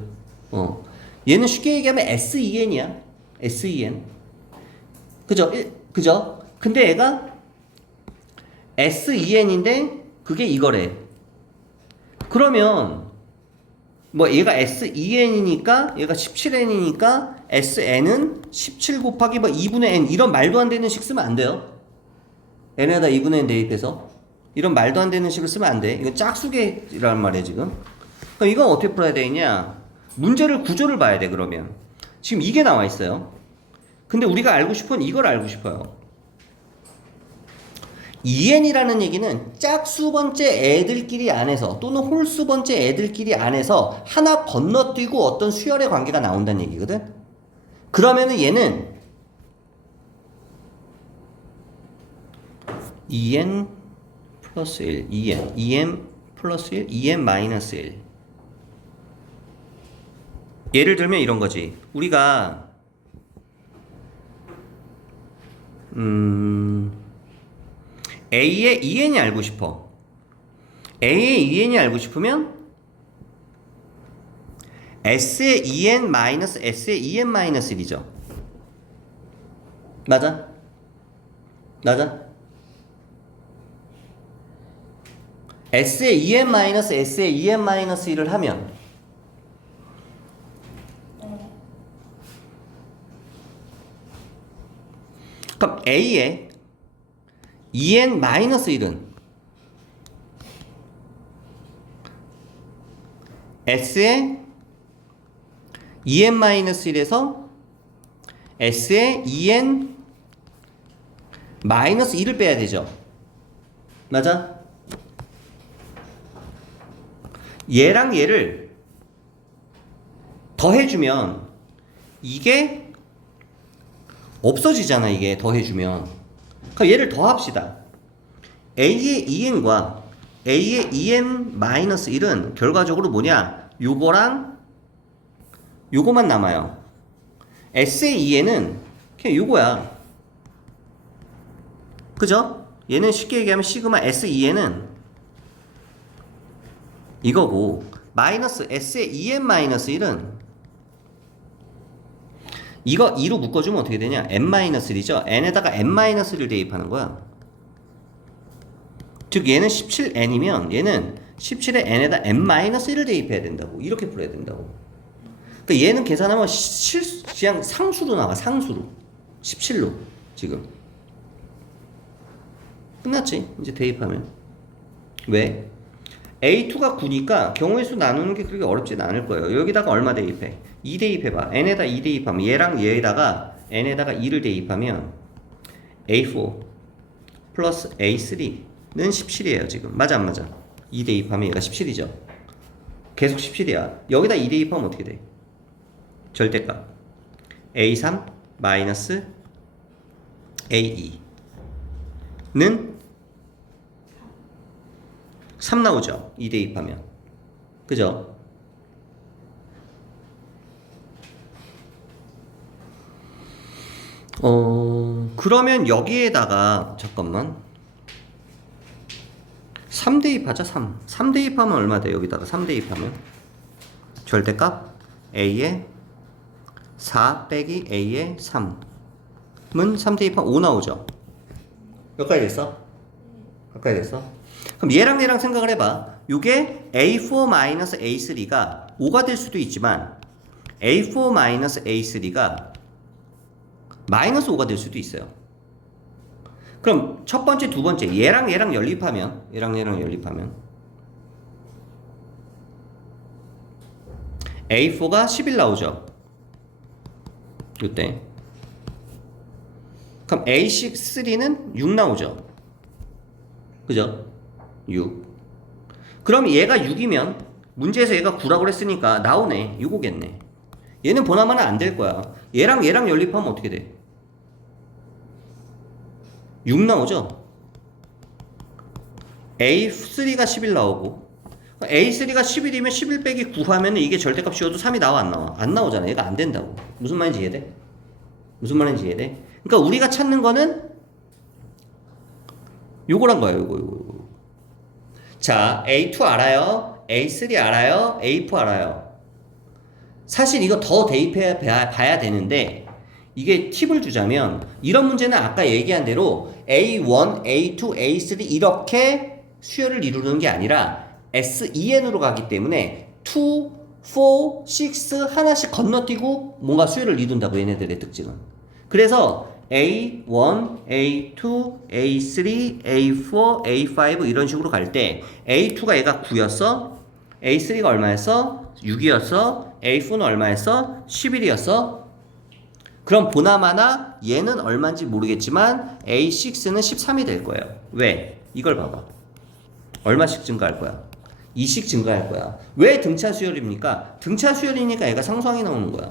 얘는 쉽게 얘기하면 SEN이야. SEN. 그죠? 그죠? 근데 얘가 SEN인데 그게 이거래. 그러면 뭐 얘가 SEN이니까 얘가 17N이니까 SN은 17 곱하기 뭐 2분의 N 이런 말도 안 되는 식 쓰면 안 돼요. N에다 2분의 N 대입해서 이런 말도 안 되는 식을 쓰면 안 돼. 이건 짝수계라는 말이야 지금. 그럼 이건 어떻게 풀어야 되냐? 문제를 구조를 봐야 돼. 그러면 지금 이게 나와 있어요. 근데 우리가 알고 싶은 이걸 알고 싶어요. 2n이라는 얘기는 짝수 번째 애들끼리 안에서 또는 홀수 번째 애들끼리 안에서 하나 건너뛰고 어떤 수열의 관계가 나온다는 얘기거든. 그러면은 얘는 2n 플러스 1, 2n 플러스 1, 2n 마이너스 1. 예를 들면 이런 거지. 우리가 A의 2n이 알고 싶어. A의 2n이 알고 싶으면 S의 2n 마이너스 S의 2n 마이너스 1이죠. 맞아? 맞아? S의 2n 마이너스 S의 2n 마이너스 1을 하면 그럼 A의 2n 마이너스 1은 S의 2n 마이너스 1에서 S의 2n 마이너스 1을 빼야 되죠. 맞아? 얘랑 얘를 더해주면 이게 없어지잖아. 이게 더해주면. 그럼 얘를 더합시다. A의 2n과 A의 2n 마이너스 1은 결과적으로 뭐냐? 요거랑 요거만 남아요. S의 2n은 그냥 요거야. 그죠? 얘는 쉽게 얘기하면 시그마 S2n은 이거고 마이너스 S의 2n 마이너스 1은 이거 2로 묶어주면 어떻게 되냐? n-1이죠? n에다가 n-1을 대입하는 거야. 즉 얘는 17n이면 얘는 17에 n에다 n-1을 대입해야 된다고. 이렇게 풀어야 된다고. 그러니까 얘는 계산하면 그냥 상수로 나와. 상수로. 17로 지금. 끝났지? 이제 대입하면. 왜? A2가 9니까 경우의 수 나누는 게 그렇게 어렵진 않을 거예요. 여기다가 얼마 대입해? 2 대입해봐. n에다 2 대입하면 얘랑 얘에다가 n에다가 2를 대입하면 A4 플러스 A3는 17이에요 지금. 맞아 안 맞아? 2 대입하면 얘가 17이죠. 계속 17이야. 여기다 2 대입하면 어떻게 돼? 절대값 A3 마이너스 A2는 3 나오죠. 2 대입하면. 그죠? 그러면 여기에다가 잠깐만 3 대입하자. 3 대입하면 얼마 돼? 여기다가 3 대입하면 절대값 A의 4 빼기 A의 3은 3 대입하면 5 나오죠. 여기까지 됐어? 여기까지 됐어? 그럼 얘랑 얘랑 생각을 해봐. 요게 A4-A3가 5가 될 수도 있지만 A4-A3가 마이너스 5가 될 수도 있어요. 그럼 첫 번째, 두 번째 얘랑 얘랑 연립하면 A4가 11 나오죠. 이때 그럼 A3는 6 나오죠. 그죠? 6. 그럼 얘가 6이면 문제에서 얘가 9라고 그랬으니까 나오네. 6 오겠네. 얘는 보나마나 안 될 거야. 얘랑 얘랑 연립하면 어떻게 돼? 6 나오죠? A3가 11 나오고 A3가 11이면 11 빼기 9 하면 이게 절대값 씌워도 3이 나와 안 나와? 안 나오잖아. 얘가 안 된다고. 무슨 말인지 이해돼? 무슨 말인지 이해돼? 그러니까 우리가 찾는 거는 요거란 거예요. 요거. 자, A2 알아요? A3 알아요? A4 알아요? 사실 이거 더 대입해 봐야 되는데 이게 팁을 주자면 이런 문제는 아까 얘기한 대로 A1, A2, A3 이렇게 수열을 이루는 게 아니라 SEN으로 가기 때문에 2, 4, 6 하나씩 건너뛰고 뭔가 수열을 이룬다고 얘네들의 특징은. 그래서 A1, A2, A3, A4, A5 이런 식으로 갈 때 A2가 얘가 9였어. A3가 얼마였어? 6이었어. A4는 얼마였어? 11이었어. 그럼 보나마나 얘는 얼마인지 모르겠지만 A6는 13이 될 거예요. 왜? 이걸 봐봐. 얼마씩 증가할 거야? 2씩 증가할 거야. 왜 등차 수열입니까? 등차 수열이니까 얘가 상수항이 나오는 거야.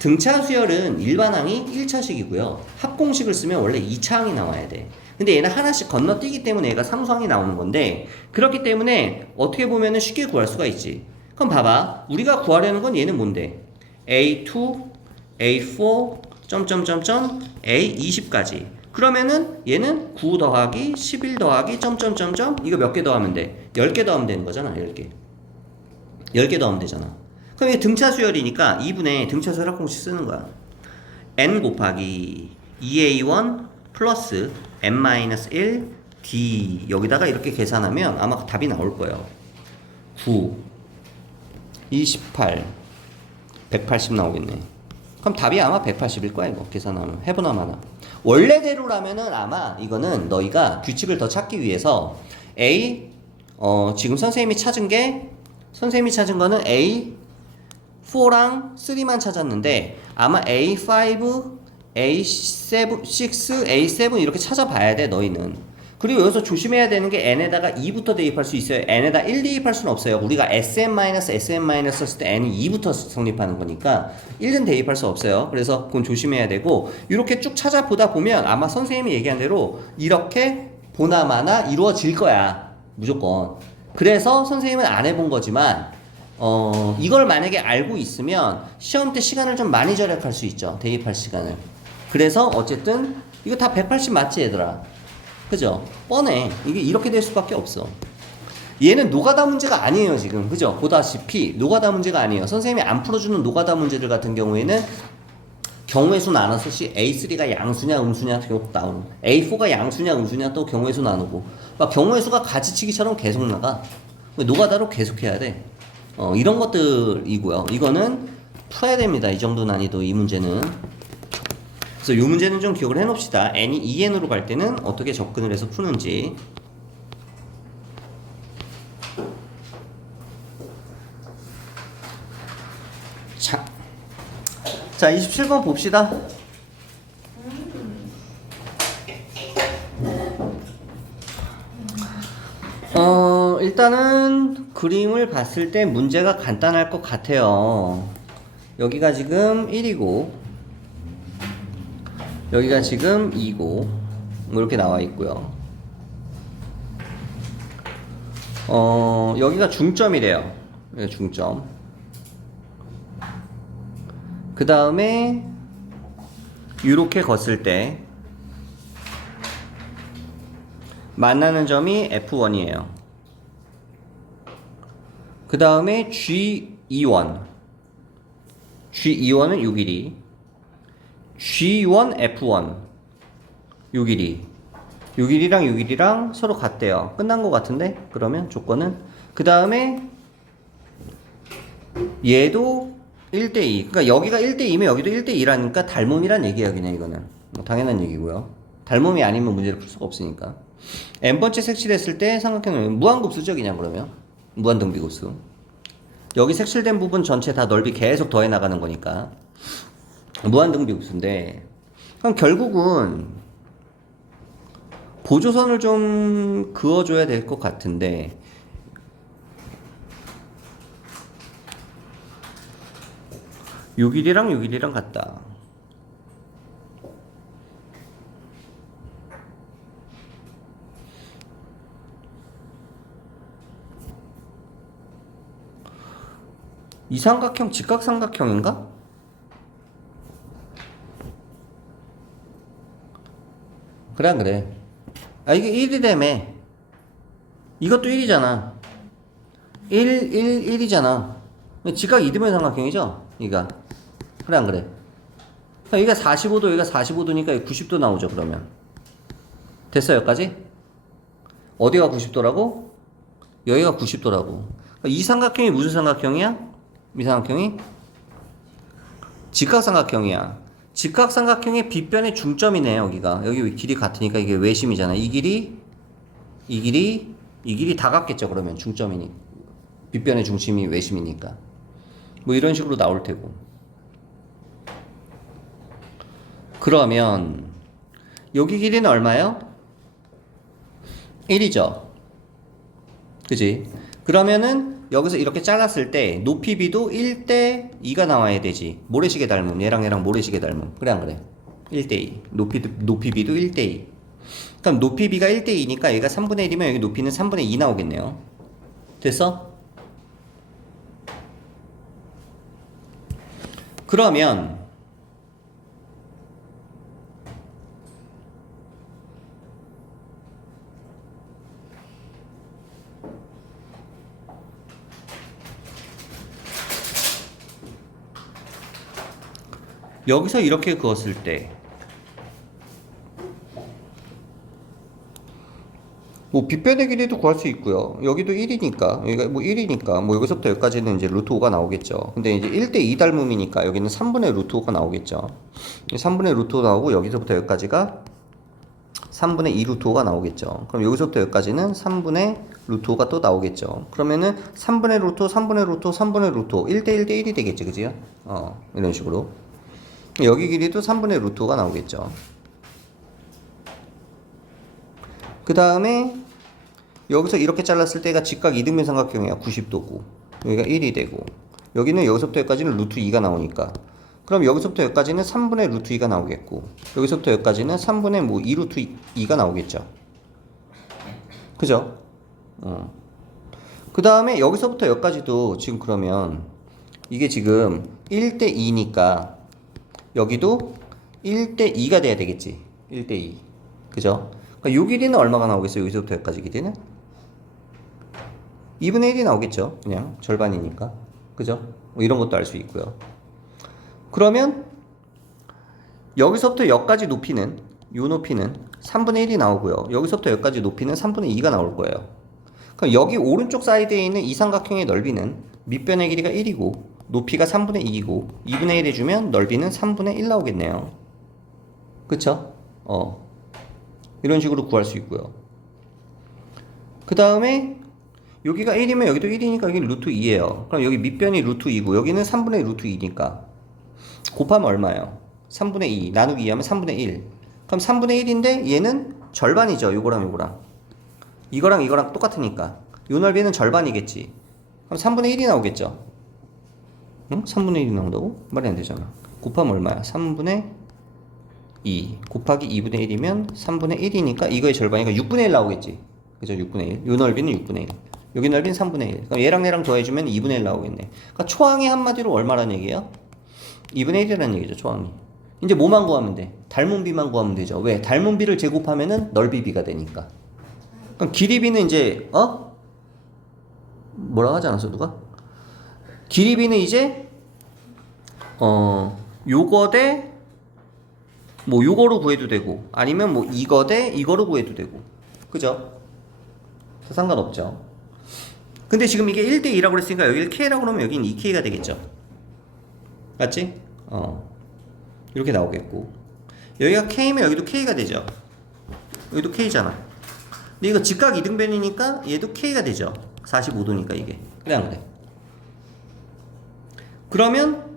등차 수열은 일반항이 1차식이고요. 합공식을 쓰면 원래 2차항이 나와야 돼. 근데 얘는 하나씩 건너뛰기 때문에 얘가 상수항이 나오는 건데, 그렇기 때문에 어떻게 보면은 쉽게 구할 수가 있지. 그럼 봐봐. 우리가 구하려는 건 얘는 뭔데? A2, A4, 점점점점, A20까지. 그러면은 얘는 9 더하기 11 더하기 점점점점, 이거 몇 개 더하면 돼? 10개 더하면 되는 거잖아. 10개. 10개 더하면 되잖아. 그럼 이게 등차 수열이니까 2분의 등차 수열 합공식 쓰는 거야. n 곱하기 2a1 플러스 n-1 d, 여기다가 이렇게 계산하면 아마 답이 나올 거예요. 9, 28, 180 나오겠네. 그럼 답이 아마 180일 거야. 이거 계산하면 해보나 마나. 원래대로라면은 아마 이거는 너희가 규칙을 더 찾기 위해서 지금 선생님이 찾은 거는 A4랑 3만 찾았는데, 아마 A5, A7, 6, A7 이렇게 찾아봐야 돼, 너희는. 그리고 여기서 조심해야 되는 게 n에다가 2부터 대입할 수 있어요. n에다 1 대입할 수는 없어요. 우리가 sn-sn- 했을 때 n은 2부터 성립하는 거니까 1은 대입할 수 없어요. 그래서 그건 조심해야 되고, 이렇게 쭉 찾아보다 보면 아마 선생님이 얘기한 대로 이렇게 보나마나 이루어질 거야. 무조건. 그래서 선생님은 안 해본 거지만 이걸 만약에 알고 있으면 시험 때 시간을 좀 많이 절약할 수 있죠. 대입할 시간을. 그래서 어쨌든 이거 다 180 맞지 얘들아? 그죠? 뻔해. 이게 이렇게 될 수밖에 없어. 얘는 노가다 문제가 아니에요 지금. 그죠? 보다시피 노가다 문제가 아니에요. 선생님이 안 풀어주는 노가다 문제들 같은 경우에는 경우의 수 나눠서 A3가 양수냐 음수냐 계속 나오는, A4가 양수냐 음수냐 또 경우의 수 나누고, 막 경우의 수가 가지치기처럼 계속 나가. 노가다로 계속 해야 돼. 이런 것들이고요. 이거는 풀어야 됩니다. 이 정도 난이도 이 문제는. 그래서 이 문제는 좀 기억을 해놓읍시다. n이 2n으로 갈 때는 어떻게 접근을 해서 푸는지. 자 27번 봅시다. 일단은 그림을 봤을 때 문제가 간단할 것 같아요. 여기가 지금 1이고 여기가 지금 2고 이렇게 나와 있고요. 여기가 중점이래요. 중점. 그 다음에 이렇게 걷을 때 만나는 점이 F1이에요. 그 다음에 G21. G21은 요 길이. G1, F1. 요 길이. 요 길이랑 요 길이랑 서로 같대요. 끝난 것 같은데? 그러면 조건은. 그 다음에 얘도 1대2. 그러니까 여기가 1대2면 여기도 1대2라니까 닮음이란 얘기야, 그냥 이거는. 뭐 당연한 얘기고요. 닮음이 아니면 문제를 풀 수가 없으니까. n번째 색칠했을 때 삼각형은 무한급수죠, 그냥 그러면. 무한등비급수. 여기 색칠된 부분 전체 다 넓이 계속 더해 나가는 거니까. 무한등비급수인데, 그럼 결국은 보조선을 좀 그어줘야 될 것 같은데, 요 길이랑 요 길이랑 같다. 이 삼각형 직각삼각형인가? 그래 안 그래? 아 이게 1이라며. 이것도 1이잖아. 1, 1, 1이잖아. 직각 이등변 삼각형이죠? 이가. 그래 안 그래? 여기가 45도, 여기가 45도니까 90도 나오죠, 그러면. 됐어, 여기까지? 어디가 90도라고? 여기가 90도라고. 이 삼각형이 무슨 삼각형이야? 이 삼각형이? 직각삼각형이야. 직각삼각형의 빗변의 중점이네, 여기가. 여기 길이 같으니까 이게 외심이잖아. 이 길이 다 같겠죠, 그러면. 중점이니. 빗변의 중심이 외심이니까. 뭐 이런 식으로 나올 테고. 그러면 여기 길이는 얼마요? 1이죠. 그지? 그러면은 여기서 이렇게 잘랐을 때 높이 b도 1대 2가 나와야 되지. 모래시계 닮음. 얘랑 모래시계 닮음. 그래 안 그래? 1대 2. 높이 b도 1대 2. 그럼 높이 b가 1대 2니까 얘가 3분의 1이면 여기 높이는 3분의 2 나오겠네요. 됐어? 그러면 여기서 이렇게 그었을 때 뭐 빗변의 길이도 구할 수 있고요. 여기도 1이니까 여기가 뭐 1이니까 뭐 여기서부터 여기까지는 이제 루트 5가 나오겠죠. 근데 이제 1대 2 닮음이니까 여기는 3분의 루트 5가 나오겠죠. 3분의 루트 5 나오고 여기서부터 여기까지가 3분의 2 루트 5가 나오겠죠. 그럼 여기서부터 여기까지는 3분의 루트 5가 또 나오겠죠. 그러면은 3분의 루트 5, 3분의 루트 5, 3분의 루트 5 1대 1대 1이 되겠지, 그지요? 이런 식으로 여기 길이도 3분의 루트 5가 나오겠죠. 그 다음에 여기서 이렇게 잘랐을 때가 직각 이등변 삼각형이야. 90도고 여기가 1이 되고 여기는 여기서부터 여기까지는 루트 2가 나오니까 그럼 여기서부터 여기까지는 3분의 루트 2가 나오겠고 여기서부터 여기까지는 3분의 뭐 2 루트 2가 나오겠죠. 그죠? 그 다음에 여기서부터 여기까지도 지금 그러면 이게 지금 1대 2니까 여기도 1대 2가 돼야 되겠지. 1대 2. 그죠? 그러니까 요 길이는 얼마가 나오겠어요? 여기서부터 여기까지 길이는? 2분의 1이 나오겠죠. 그냥 절반이니까. 그죠? 뭐 이런 것도 알 수 있고요. 그러면 여기서부터 여기까지 높이는 요 높이는 3분의 1이 나오고요. 여기서부터 여기까지 높이는 3분의 2가 나올 거예요. 그럼 여기 오른쪽 사이드에 있는 이 삼각형의 넓이는 밑변의 길이가 1이고 높이가 3분의 2이고 2분의 1 해주면 넓이는 3분의 1 나오겠네요. 그쵸? 이런 식으로 구할 수 있고요. 그 다음에 여기가 1이면 여기도 1이니까 여기 루트 2예요. 그럼 여기 밑변이 루트 2고 여기는 3분의 루트 2니까 곱하면 얼마예요? 3분의 2 나누기 2 하면 3분의 1. 그럼 3분의 1인데 얘는 절반이죠. 요거랑 요거랑 이거랑 똑같으니까 요 넓이는 절반이겠지. 그럼 3분의 1이 나오겠죠. 응? 3분의 1이 나온다고? 말이 안 되잖아. 곱하면 얼마야? 3분의 2 곱하기 2분의 1이면 3분의 1이니까 이거의 절반이니까 6분의 1 나오겠지. 그죠? 6분의 1. 요 넓이는 6분의 1. 여기 넓이는 3분의 1. 그럼 얘랑 더해주면 2분의 1 나오겠네. 그러니까 초항이 한마디로 얼마란 얘기예요? 2분의 1이라는 얘기죠. 초항이. 이제 뭐만 구하면 돼? 닮은 비만 구하면 되죠. 왜? 닮은 비를 제곱하면은 넓이 비가 되니까. 그럼 길이 비는 이제 뭐라고 하지 않았어 누가? 길이 비는 이제 요거 대 뭐 요거로 구해도 되고 아니면 뭐 이거 대 이거로 구해도 되고 그죠? 상관없죠. 근데 지금 이게 1대 2라고 그랬으니까 여기를 K라고 그러면 여기는 2K가 되겠죠. 맞지? 이렇게 나오겠고 여기가 K면 여기도 K가 되죠. 여기도 K잖아. 근데 이거 직각 이등변이니까 얘도 K가 되죠. 45도니까 이게. 그래 안 그래? 그러면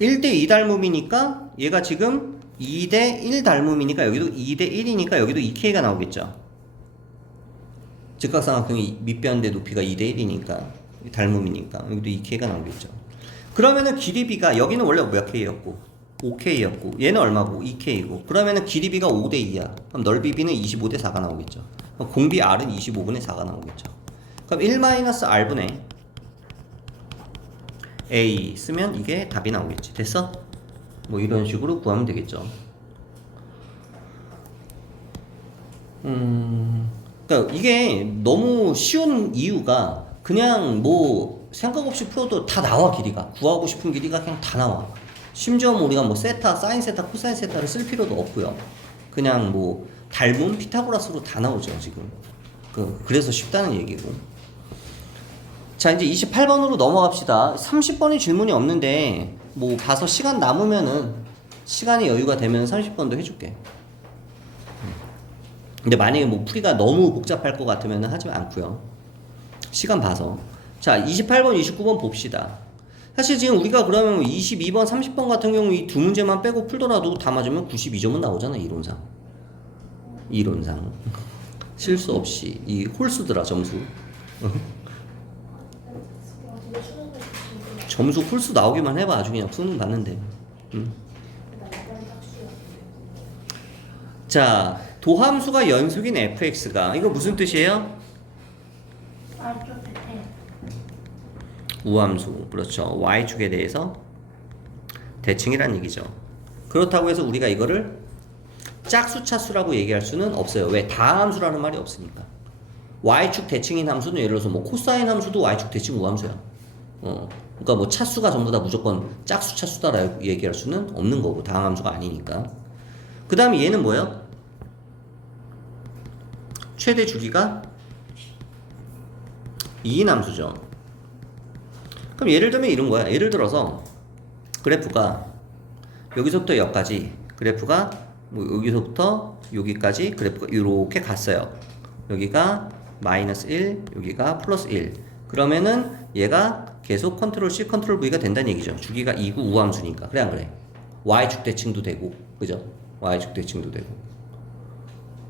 1대 2 닮음이니까 얘가 지금 2대 1 닮음이니까 여기도 2대 1이니까 여기도 2K가 나오겠죠. 직각삼각형이 밑변대 높이가 2대 1이니까 닮음이니까 여기도 2K가 나오겠죠. 그러면은 길이비가 여기는 원래 몇 K였고 5K였고 얘는 얼마고 2K고 그러면은 길이비가 5대 2야. 그럼 넓이비는 25대 4가 나오겠죠. 그럼 공비 R은 25분의 4가 나오겠죠. 그럼 1-R분의 A 쓰면 이게 답이 나오겠지. 됐어? 뭐 이런 식으로 구하면 되겠죠. 그러니까 이게 너무 쉬운 이유가 그냥 뭐 생각 없이 풀어도 다 나와. 길이가 구하고 싶은 길이가 그냥 다 나와. 심지어 뭐 우리가 뭐 세타, 사인 세타, 코사인 세타를 쓸 필요도 없고요. 그냥 뭐 닮은 피타고라스로 다 나오죠 지금. 그래서 쉽다는 얘기고. 자 이제 28번으로 넘어갑시다. 30번이 질문이 없는데 뭐 봐서 시간 남으면은 시간이 여유가 되면 30번도 해줄게. 근데 만약에 뭐 풀이가 너무 복잡할 것 같으면 하지 않고요. 시간 봐서. 자 28번 29번 봅시다. 사실 지금 우리가 그러면 22번, 30번 같은 경우 이 두 문제만 빼고 풀더라도 다 맞으면 92점은 나오잖아, 이론상. 이론상. 실수 없이. 이 홀수더라, 점수. 점수 홀수 나오기만 해봐. 아주 그냥 수능 봤는데. 자, 도함수가 연속인 fx가 이거 무슨 뜻이에요? 우함수. 그렇죠. y축에 대해서 대칭이란 얘기죠. 그렇다고 해서 우리가 이거를 짝수차수라고 얘기할 수는 없어요. 왜? 다함수라는 말이 없으니까. y축 대칭인 함수는 예를 들어서 뭐 코사인 함수도 y축 대칭 우함수야. 그러니까 뭐 차수가 전부 다 무조건 짝수차수다라고 얘기할 수는 없는 거고, 다함수가 아니니까. 그 다음에 얘는 뭐예요? 최대 주기가 2인 함수죠. 그럼 예를 들면 이런 거야. 예를 들어서 그래프가 여기서부터 여기까지, 그래프가 뭐 여기서부터 여기까지 그래프가 이렇게 갔어요. 여기가 마이너스 1, 여기가 플러스 1. 그러면은 얘가 계속 컨트롤 C, 컨트롤 V가 된다는 얘기죠. 주기가 2구 우함수니까. 그래 안 그래? Y축 대칭도 되고, 그죠? Y축 대칭도 되고.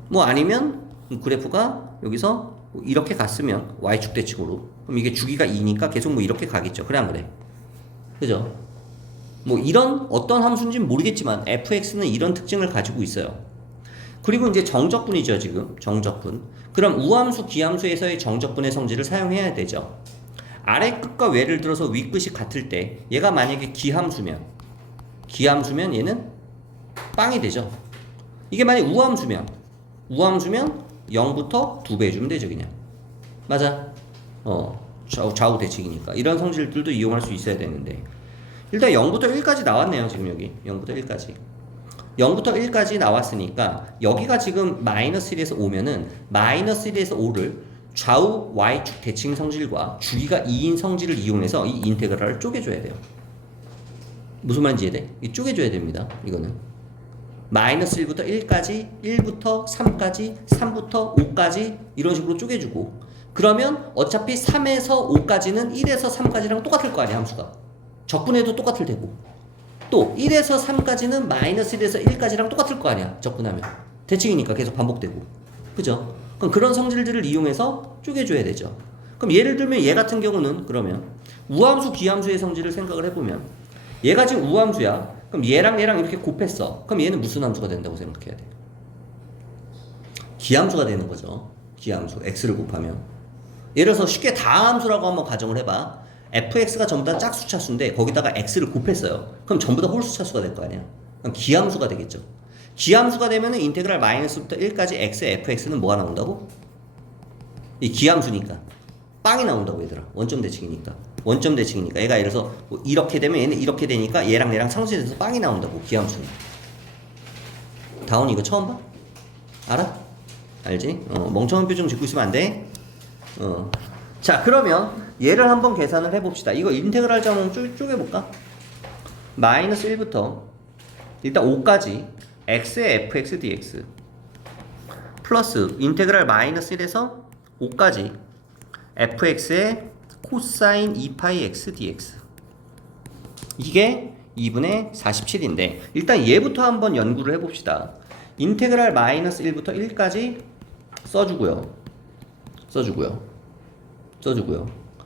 뭐 아니면 그래프가 여기서 이렇게 갔으면 Y축 대칭으로, 그럼 이게 주기가 2니까 계속 뭐 이렇게 가겠죠. 그래 안 그래? 그죠? 뭐 이런 어떤 함수인지는 모르겠지만 fx는 이런 특징을 가지고 있어요. 그리고 이제 정적분이죠. 지금 정적분. 그럼 우함수, 기함수에서의 정적분의 성질을 사용해야 되죠. 아래 끝과 예를 들어서 위 끝이 같을 때 얘가 만약에 기함수면 얘는 빵이 되죠. 이게 만약에 우함수면 0부터 2배 해주면 되죠. 그냥 맞아. 좌우 대칭이니까 이런 성질들도 이용할 수 있어야 되는데, 일단 0부터 1까지 나왔네요. 지금 여기 0부터 1까지 나왔으니까 여기가 지금 마이너스 1에서 5면은 마이너스 1에서 5를 좌우 y축 대칭 성질과 주기가 2인 성질을 이용해서 이 인테그랄을 쪼개줘야 돼요. 무슨 말인지 이해돼? 이 쪼개줘야 됩니다. 이거는 마이너스 1부터 1까지, 1부터 3까지, 3부터 5까지 이런 식으로 쪼개주고, 그러면 어차피 3에서 5까지는 1에서 3까지랑 똑같을 거 아니야. 함수가 적분해도 똑같을 테고, 또 1에서 3까지는 마이너스 1에서 1까지랑 똑같을 거 아니야. 적분하면 대칭이니까 계속 반복되고, 그죠? 그럼 그런 성질들을 이용해서 쪼개줘야 되죠. 그럼 예를 들면 얘 같은 경우는 그러면 우함수, 기함수의 성질을 생각을 해보면 얘가 지금 우함수야. 그럼 얘랑 이렇게 곱했어. 그럼 얘는 무슨 함수가 된다고 생각해야 돼? 기함수가 되는 거죠. 기함수 x를 곱하면, 예를 들어서 쉽게 다함수라고 한번 가정을 해봐. fx가 전부 다 짝수차수인데 거기다가 x를 곱했어요. 그럼 전부 다 홀수차수가 될 거 아니야. 그럼 기함수가 되겠죠. 기함수가 되면은 인테그랄 마이너스부터 1까지 x fx는 뭐가 나온다고? 이 기함수니까 빵이 나온다고 얘들아. 원점 대칭이니까. 얘가 예를 들어서 뭐 이렇게 되면 얘는 이렇게 되니까 얘랑 상수돼서 빵이 나온다고. 기함수는. 다운이 이거 처음 봐? 알아? 알지? 멍청한 표정 짓고 있으면 안 돼. 자, 그러면 얘를 한번 계산을 해봅시다. 이거 인테그랄 점은 쪼개볼까? 마이너스 1부터 일단 5까지 x의 fx dx 플러스 인테그랄 마이너스 1에서 5까지 fx의 코사인 2파이 x dx, 이게 2분의 47인데 일단 얘부터 한번 연구를 해봅시다. 인테그랄 마이너스 1부터 1까지 써주고요.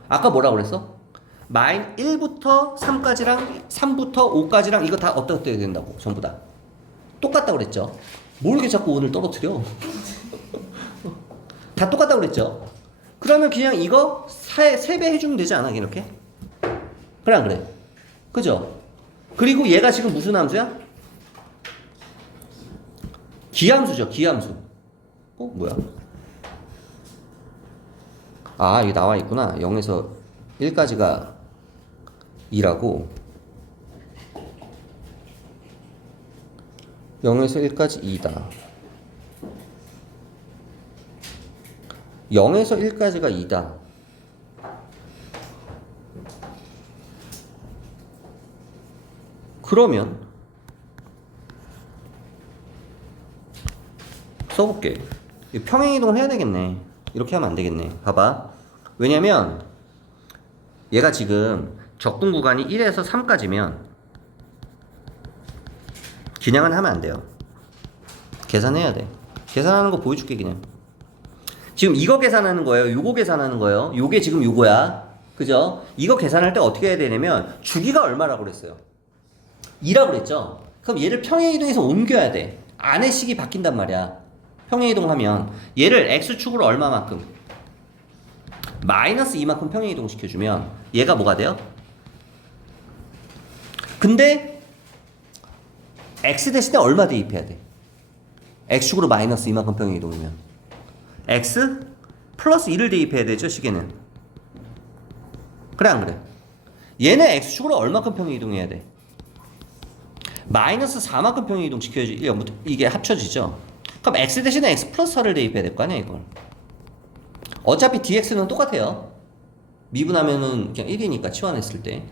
아까 뭐라고 그랬어? 1부터 3까지랑 3부터 5까지랑 이거 다 어떻게 된다고? 전부 다 똑같다고 그랬죠? 뭘 이렇게 자꾸 오늘 떨어뜨려? 다 똑같다고 그랬죠? 그러면 그냥 이거 3배 해주면 되지 않아? 이렇게? 그래 안 그래? 그죠? 그리고 얘가 지금 무슨 함수야? 기함수죠. 기함수. 뭐야? 아, 이게 나와 있구나. 0에서 1까지가 2라고. 0에서 1까지 2다. 0에서 1까지가 2다. 그러면 써볼게. 평행이동을 해야 되겠네. 이렇게 하면 안 되겠네. 봐봐. 왜냐면 얘가 지금 적분 구간이 1에서 3까지면 그냥은 하면 안 돼요. 계산해야 돼. 계산하는 거 보여줄게 그냥. 지금 이거 계산하는 거예요. 요거 계산하는 거예요. 요게 지금 요거야. 그죠? 이거 계산할 때 어떻게 해야 되냐면 주기가 얼마라고 그랬어요? 2라고 그랬죠? 그럼 얘를 평행이동해서 옮겨야 돼. 안의 식이 바뀐단 말이야. 평행이동하면 얘를 x축으로 얼마만큼? 마이너스 2만큼 평행이동 시켜주면 얘가 뭐가 돼요? 근데 x 대신에 얼마 대입해야 돼? x축으로 마이너스 2만큼 평행이동이면 x 플러스 1을 대입해야 되죠, 시계는. 그래 안 그래? 얘는 x축으로 얼마큼 평행이동해야 돼? 마이너스 4만큼 평행이동 시켜야지 이게 합쳐지죠. 그럼 x 대신에 x 플러스 4를 대입해야 될 거 아니야 이걸. 어차피 dx는 똑같아요. 미분하면은 그냥 1이니까 치환했을 때.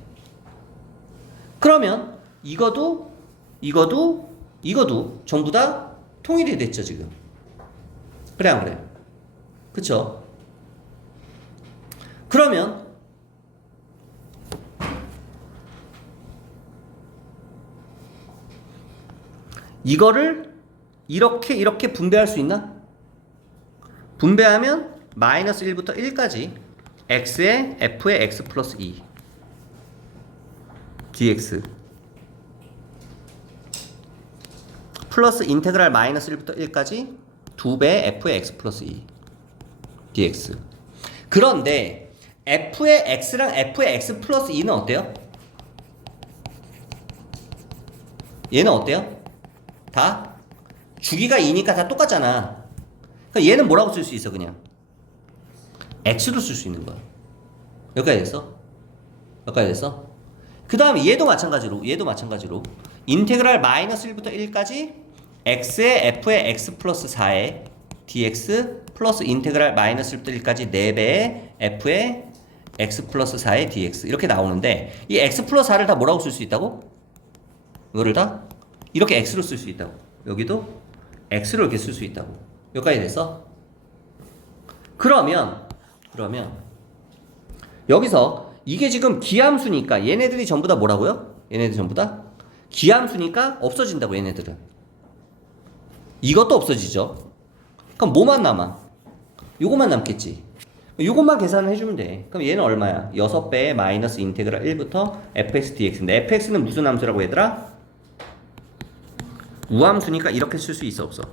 그러면 이거도 전부 다 통일이 됐죠 지금. 그래 안 그래? 그쵸? 그러면 이거를 이렇게 분배할 수 있나? 분배하면 마이너스 1부터 1까지 x에 f에 x 플러스 2 dx 플러스 인테그랄 마이너스 1부터 1까지 2배 f의 x 플러스 2 dx. 그런데 f의 x랑 f의 x 플러스 2는 어때요? 얘는 어때요? 다 주기가 2니까 다 똑같잖아. 그러니까 얘는 뭐라고 쓸 수 있어 그냥? x로 쓸 수 있는 거야. 여기까지 됐어? 여기까지 됐어? 그 다음에 얘도 마찬가지로 인테그랄 마이너스 1부터 1까지 x에 f에 x 플러스 4에 dx 플러스 인테그랄 마이너스 1부터 1까지 4배에 f에 x 플러스 4에 dx 이렇게 나오는데 이 x 플러스 4를 다 뭐라고 쓸 수 있다고? 이거를 다 이렇게 x로 쓸 수 있다고. 여기도 x로 이렇게 쓸 수 있다고. 여기까지 됐어? 그러면 여기서 이게 지금 기함수니까 얘네들이 전부 다 뭐라고요? 얘네들 전부 다 기함수니까 없어진다고. 얘네들은 이것도 없어지죠. 그럼 뭐만 남아? 요것만 남겠지. 요것만 계산을 해주면 돼. 그럼 얘는 얼마야? 6배의 마이너스 인테그랄 1부터 fx dx인데 fx는 무슨 함수라고 얘들아? 우함수니까 이렇게 쓸 수 있어 없어?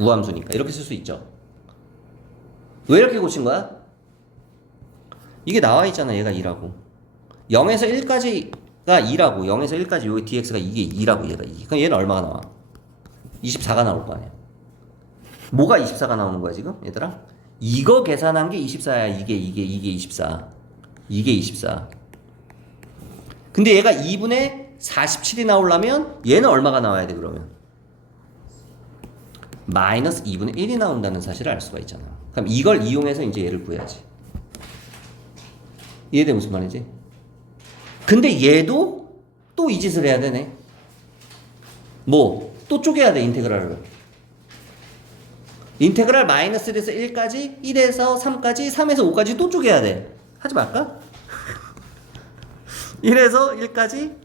우함수니까 이렇게 쓸 수 있죠. 왜 이렇게 고친 거야? 이게 나와 있잖아. 얘가 2라고 0에서 1까지가 2라고 0에서 1까지 여기 dx가 이게 2라고 얘가 2. 그럼 얘는 얼마가 나와? 24가 나올 거 아니야. 뭐가 24가 나오는 거야 지금 얘들아? 이거 계산한 게 24야. 이게 24. 이게 24. 근데 얘가 2분의 47이 나오려면 얘는 얼마가 나와야 돼 그러면? 마이너스 2분의 1이 나온다는 사실을 알 수가 있잖아. 그럼 이걸 이용해서 이제 얘를 구해야지. 이해돼 무슨 말이지? 근데 얘도 또 이 짓을 해야 되네. 뭐? 또 쪼개야 돼 인테그랄을. 인테그랄 마이너스 1에서 1까지 1에서 3까지 3에서 5까지 또 쪼개야 돼. 하지 말까? 1에서 1까지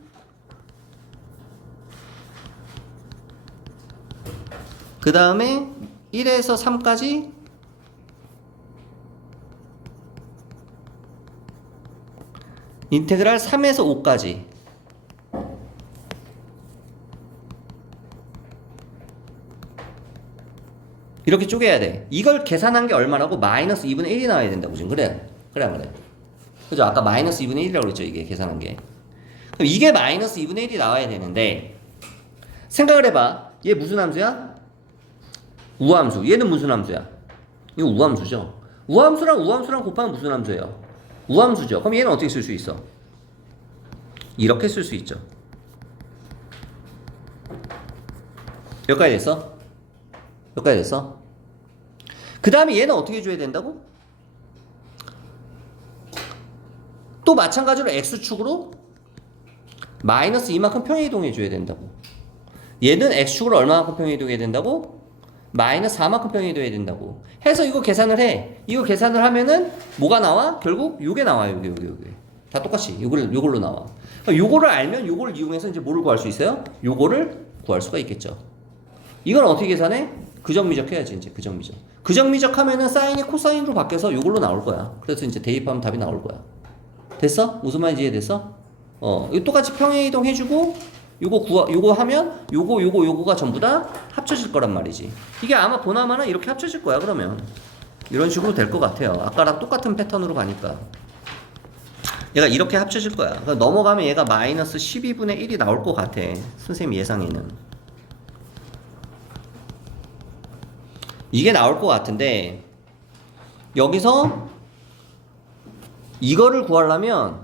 그 다음에 1에서 3까지 인테그랄 3에서 5까지 이렇게 쪼개야 돼. 이걸 계산한 게 얼마라고? 마이너스 2분의 1이 나와야 된다고 지금. 그래 안 그래? 그죠? 아까 마이너스 2분의 1이라고 그랬죠 이게 계산한 게. 그럼 이게 마이너스 2분의 1이 나와야 되는데 생각을 해봐. 얘 무슨 함수야? 우함수. 얘는 무슨 함수야? 이거 우함수죠. 우함수랑 곱하면 무슨 함수예요? 우함수죠. 그럼 얘는 어떻게 쓸 수 있어? 이렇게 쓸 수 있죠. 여기까지 됐어? 여기까지 됐어? 그 다음에 얘는 어떻게 해줘야 된다고? 또 마찬가지로 x축으로 마이너스 이만큼 평행이동해 줘야 된다고. 얘는 x축으로 얼마만큼 평행이동해야 된다고? 마이너스 4만큼 평행이동해야 된다고 해서 이거 계산을 해. 이거 계산을 하면은 뭐가 나와? 결국 요게 나와요. 요게. 다 똑같이 요걸로 나와. 그러니까 요거를 알면 요걸 이용해서 이제 뭐를 구할 수 있어요? 요거를 구할 수가 있겠죠. 이건 어떻게 계산해? 그정미적 해야지 이제 그정미적. 그정미적 하면은 사인이 코사인으로 바뀌어서 요걸로 나올 거야. 그래서 이제 대입하면 답이 나올 거야. 됐어? 무슨 말인지 이해됐어? 이거 똑같이 평행 이동 해주고 요거 하면 요거가 전부 다 합쳐질 거란 말이지. 이게 아마 보나마나 이렇게 합쳐질 거야. 그러면 이런 식으로 될 것 같아요. 아까랑 똑같은 패턴으로 가니까 얘가 이렇게 합쳐질 거야. 그러니까 넘어가면 얘가 마이너스 12분의 1이 나올 것 같아. 선생님 예상에는 이게 나올 것 같은데, 여기서 이걸 구하려면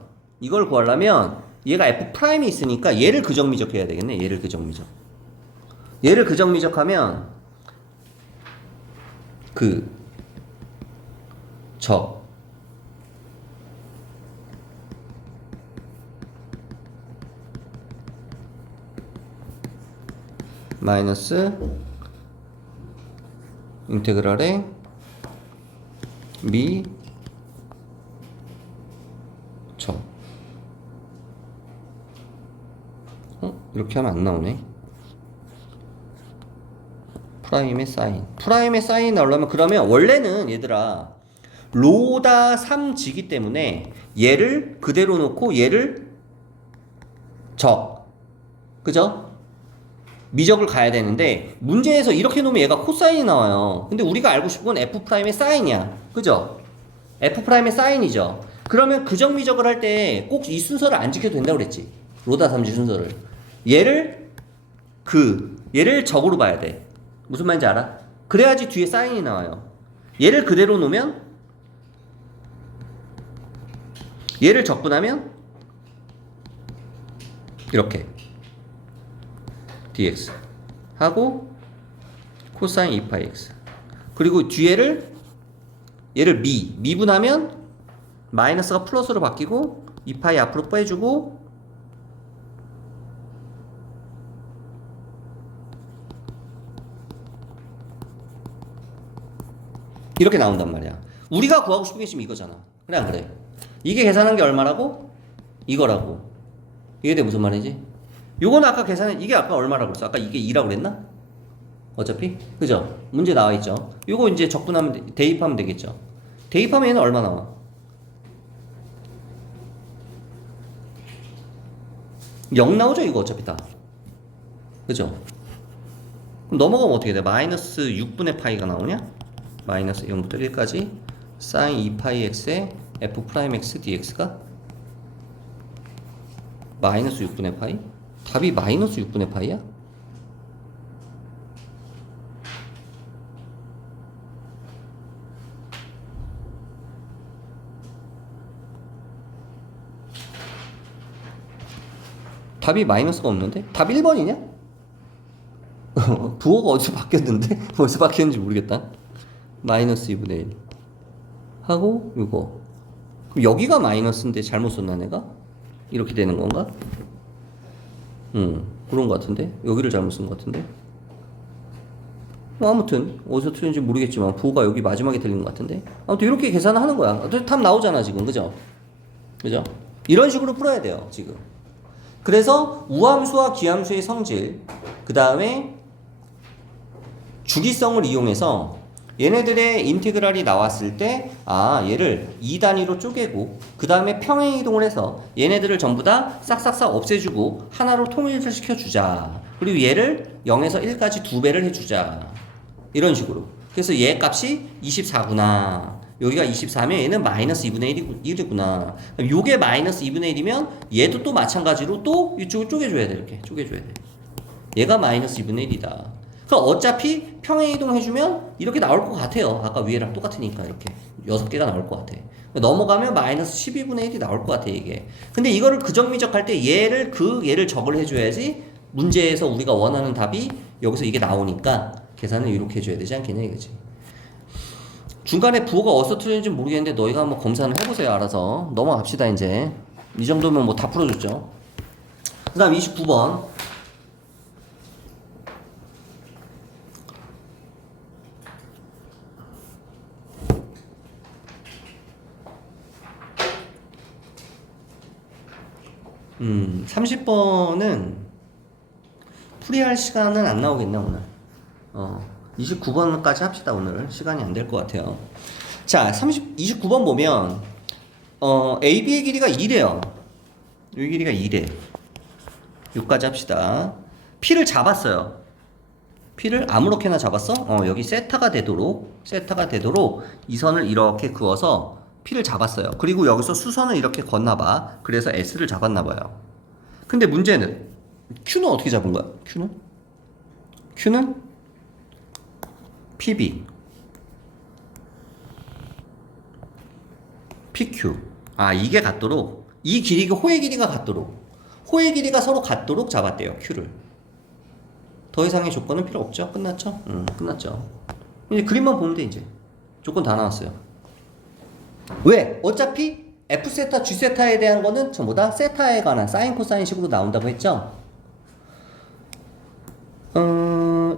얘가 F'이 있으니까 얘를 그정미적 해야 되겠네. 얘를 그정미적하면 마이너스 인테그랄에 미 적. 이렇게 하면 안 나오네. 프라임의 사인 나오려면, 그러면 원래는 얘들아 로다 3지기 때문에 얘를 그대로 놓고 얘를 그죠? 미적을 가야 되는데, 문제에서 이렇게 놓으면 얘가 코사인이 나와요. 근데 우리가 알고 싶은 건 F'의 사인이야. 그죠? F'의 사인이죠. 그러면 그정미적을 할 때 꼭 이 순서를 안 지켜도 된다고 그랬지. 로다 3지 순서를. 얘를 적으로 봐야 돼. 무슨 말인지 알아? 그래야지 뒤에 사인이 나와요. 얘를 그대로 놓으면, 얘를 적분하면 이렇게 dx 하고 코사인 2파이x, 그리고 뒤에를 얘를 미분하면 마이너스가 플러스로 바뀌고 2파이 앞으로 빼주고 이렇게 나온단 말이야. 우리가 구하고 싶은 게 지금 이거잖아. 그래 안 그래? 이게 계산한 게 얼마라고? 이거라고. 이게 무슨 말이지? 요거는 아까 계산한, 이게 아까 얼마라고 그랬어? 아까 이게 2라고 그랬나? 어차피? 그죠? 문제 나와 있죠? 요거 이제 적분하면, 대입하면 되겠죠? 대입하면 얘는 얼마 나와? 0 나오죠? 이거 어차피 다. 그죠? 그럼 넘어가면 어떻게 돼? 마이너스 6분의 파이가 나오냐? 마이너스 0부터 1까지 사인 2파이 x의 f 프라임 x dx가 마이너스 6분의 파이? 답이 마이너스 6분의 파이야? 답이 마이너스가 없는데? 답 1번이냐? 부호가 어디서 바뀌었는데? 어디서 바뀌었는지 모르겠다. 마이너스 2분의 1 하고 이거, 그럼 여기가 마이너스인데 잘못 썼나 내가? 이렇게 되는 건가? 그런 것 같은데? 여기를 잘못 쓴 것 같은데? 뭐 아무튼 어디서 틀린지 모르겠지만 부호가 여기 마지막에 틀린 것 같은데? 아무튼 이렇게 계산을 하는 거야. 답 나오잖아 지금. 그죠? 이런 식으로 풀어야 돼요 지금. 그래서 우함수와 기함수의 성질, 그 다음에 주기성을 이용해서 얘네들의 인테그랄이 나왔을 때, 얘를 2단위로 쪼개고 그 다음에 평행이동을 해서 얘네들을 전부 다 싹싹싹 없애주고 하나로 통일을 시켜주자. 그리고 얘를 0에서 1까지 2배를 해주자. 이런 식으로. 그래서 얘 값이 24구나. 여기가 24면 얘는 마이너스 2분의 1이구나. 그럼 요게 마이너스 2분의 1이면 얘도 또 마찬가지로 또 이쪽을 쪼개줘야 돼. 이렇게 쪼개줘야 돼. 얘가 마이너스 2분의 1이다. 그럼 어차피 평행이동 해주면 이렇게 나올 것 같아요. 아까 위에랑 똑같으니까 이렇게 6개가 나올 것 같아. 넘어가면 마이너스 12분의 1이 나올 것 같아 이게. 근데 이거를 그정미적 할 때 얘를 적을 해줘야지 문제에서 우리가 원하는 답이 여기서 이게 나오니까 계산을 이렇게 해줘야 되지 않겠냐 이거지. 중간에 부호가 어디서 틀렸는지 모르겠는데 너희가 한번 검사는 해보세요. 알아서 넘어갑시다. 이제 이 정도면 뭐 다 풀어줬죠. 그 다음 29번. 30번은 풀이할 시간은 안 나오겠네 오늘. 29번까지 합시다 오늘. 시간이 안 될 것 같아요. 자, 29번 보면 AB의 길이가 2래요. 이 길이가 2래. 여기까지 합시다. P를 잡았어요. P를 아무렇게나 잡았어? 여기 세타가 되도록 이 선을 이렇게 그어서 P를 잡았어요. 그리고 여기서 수선을 이렇게 걷나봐. 그래서 S를 잡았나봐요. 근데 문제는 Q는 어떻게 잡은 거야? Q는 PB PQ. 이게 같도록, 이 길이가 호의 길이가 같도록, 호의 길이가 서로 같도록 잡았대요. Q를. 더 이상의 조건은 필요 없죠? 끝났죠? 끝났죠. 이제 그림만 보면 돼. 이제 조건 다 나왔어요. 왜? 어차피 F세타, G세타에 대한 거는 전부 다 세타에 관한 사인, 코사인 식으로 나온다고 했죠?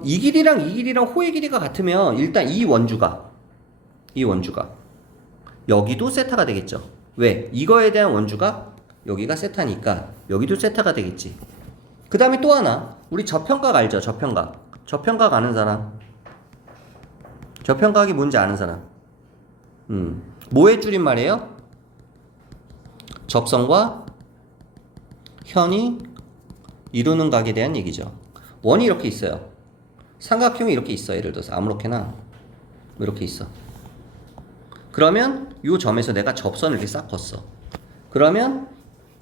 이 길이랑 호의 길이가 같으면 일단 이 원주가 여기도 세타가 되겠죠. 왜? 이거에 대한 원주가 여기가 세타니까 여기도 세타가 되겠지. 그 다음에 또 하나, 우리 저평각 알죠? 저평각 아는 사람? 저평각이 뭔지 아는 사람? 뭐의 줄임말이에요? 접선과 현이 이루는 각에 대한 얘기죠. 원이 이렇게 있어요. 삼각형이 이렇게 있어. 예를 들어서 아무렇게나 이렇게 있어. 그러면 이 점에서 내가 접선을 이렇게 싹 걷어. 그러면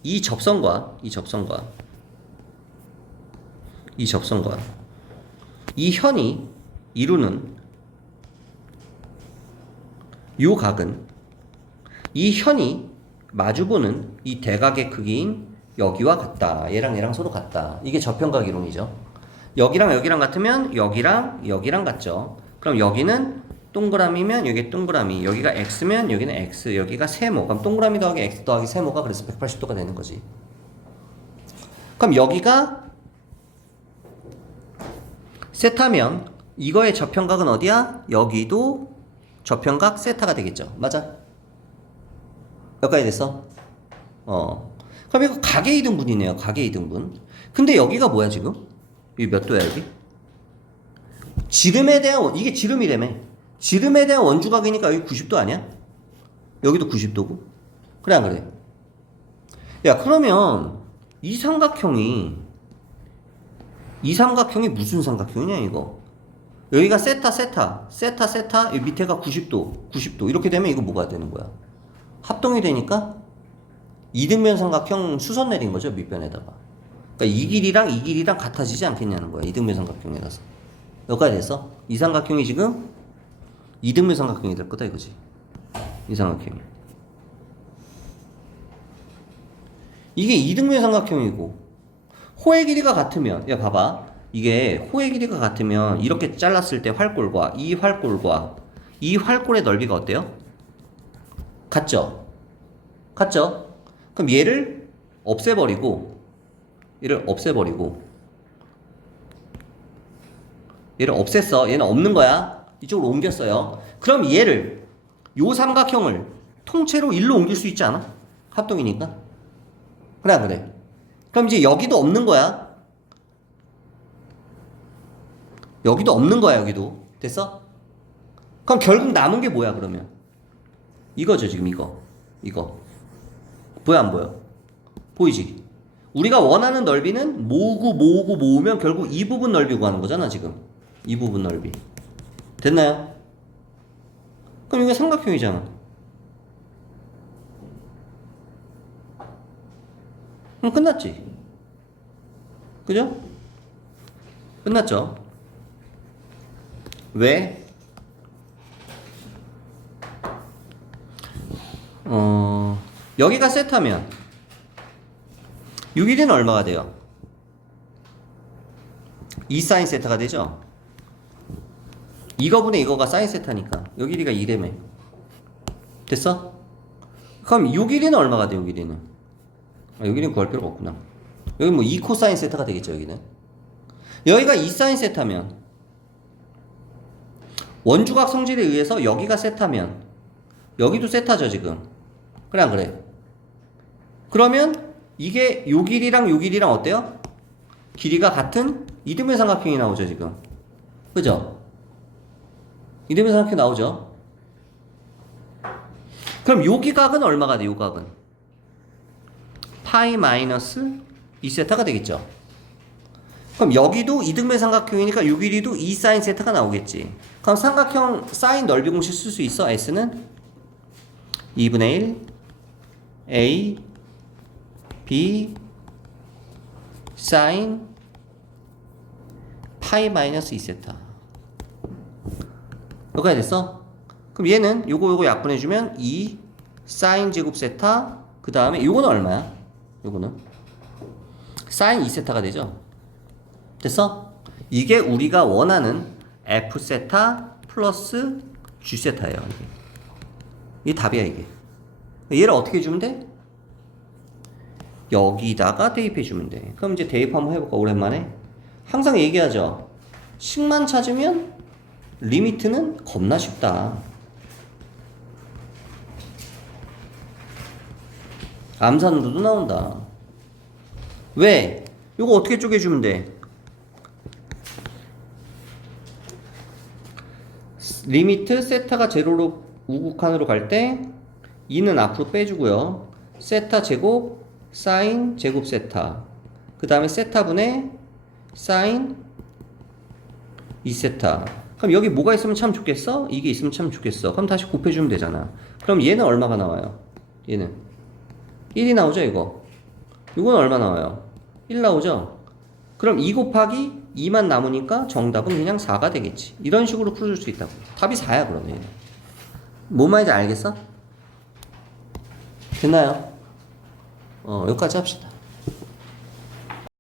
이 접선과 이 현이 이루는 요 각은 이 현이 마주보는 이 대각의 크기인 여기와 같다. 얘랑 서로 같다. 이게 저평각 이론이죠. 여기랑 같으면 여기랑 같죠. 그럼 여기는 동그라미면 여기 동그라미, 여기가 x면 여기는 x, 여기가 세모. 그럼 동그라미 더하기 x 더하기 세모가 그래서 180도가 되는 거지. 그럼 여기가 세타면 이거의 저평각은 어디야? 여기도 저평각 세타가 되겠죠. 맞아? 여기까지 됐어? 그럼 이거 각의 이등분이네요. 각의 이등분. 근데 여기가 뭐야 지금? 이게 몇 도야 여기? 지름에 대한 이게 지름이라며. 지름에 대한 원주각이니까 여기 90도 아니야? 여기도 90도고. 그래 안 그래? 야 그러면 이 삼각형이 무슨 삼각형이냐 이거? 여기가 세타 여기 밑에가 90도 이렇게 되면 이거 뭐가 되는 거야? 합동이 되니까 이등변 삼각형 수선 내린 거죠 밑변에다가. 그러니까 이 길이랑 같아지지 않겠냐는 거야 이등변 삼각형이라서. 여기까지 됐어? 이 삼각형이 지금 이등변 삼각형이 될 거다 이거지. 이 삼각형이. 이게 이등변 삼각형이고 호의 길이가 같으면 야 봐봐. 이게 호의 길이가 같으면 이렇게 잘랐을 때 활골과 이 활골의 넓이가 어때요? 같죠? 그럼 얘를 없애버리고 얘를 없앴어. 얘는 없는 거야. 이쪽으로 옮겼어요. 그럼 얘를 요 삼각형을 통째로 1로 옮길 수 있지 않아? 합동이니까. 그래 안 그래? 그럼 이제 여기도 없는 거야. 여기도. 됐어? 그럼 결국 남은 게 뭐야 그러면? 이거죠 지금 이거. 보여 안 보여? 보이지? 우리가 원하는 넓이는 모으면 결국 이 부분 넓이 구하는 거잖아 지금. 이 부분 넓이. 됐나요? 그럼 이게 삼각형이잖아. 그럼 끝났지? 그죠? 끝났죠? 왜? 여기가 세타면 6일은 얼마가 돼요? 2 사인 세타가 되죠? 이거분의 이거가 사인 세타니까 여기 길이가 2래매. 됐어? 그럼 6일이는 얼마가 돼? 6일이는 여기는 구할 필요가 없구나. 여기 뭐 2 코사인 세타가 되겠죠 여기는. 여기가 2 사인 세타면 원주각 성질에 의해서 여기가 세타면 여기도 세타죠 지금. 그래 안 그래? 그러면 이게 요 길이랑 요 길이랑 어때요? 길이가 같은 이등변 삼각형이 나오죠 지금. 그죠? 이등변 삼각형 나오죠? 그럼 요 기각은 얼마가 돼? 요 각은 파이 마이너스 2세타가 되겠죠. 그럼 여기도 이등변 삼각형이니까 요 길이도 2 사인 세타가 나오겠지. 그럼 삼각형 사인 넓이 공식 쓸 수 있어? S는 2분의 1 A B 사인 파이 마이너스 2세타. 여기까지 됐어? 그럼 얘는 요거 약분해주면 2 사인 제곱 세타 그 다음에 요거는 얼마야? 요거는 사인 2세타가 되죠? 됐어? 이게 우리가 원하는 F세타 플러스 G세타예요. 이게 답이야 이게. 얘를 어떻게 해주면 돼? 여기다가 대입해주면 돼. 그럼 이제 대입 한번 해볼까 오랜만에? 항상 얘기하죠. 식만 찾으면 리미트는 겁나 쉽다. 암산으로도 나온다. 왜? 이거 어떻게 쪼개주면 돼? 리미트 세타가 제로로 우극한으로 갈 때 2는 앞으로 빼주고요. 세타 제곱 사인 제곱 세타 그 다음에 세타분의 사인 2세타. 그럼 여기 뭐가 있으면 참 좋겠어? 이게 있으면 참 좋겠어. 그럼 다시 곱해주면 되잖아. 그럼 얘는 얼마가 나와요? 얘는 1이 나오죠 이거. 이건 얼마 나와요? 1 나오죠? 그럼 2 곱하기 2만 남으니까 정답은 그냥 4가 되겠지. 이런 식으로 풀어줄 수 있다고. 답이 4야 그러면. 뭔 말인지 알겠어? 됐나요? 여기까지 합시다.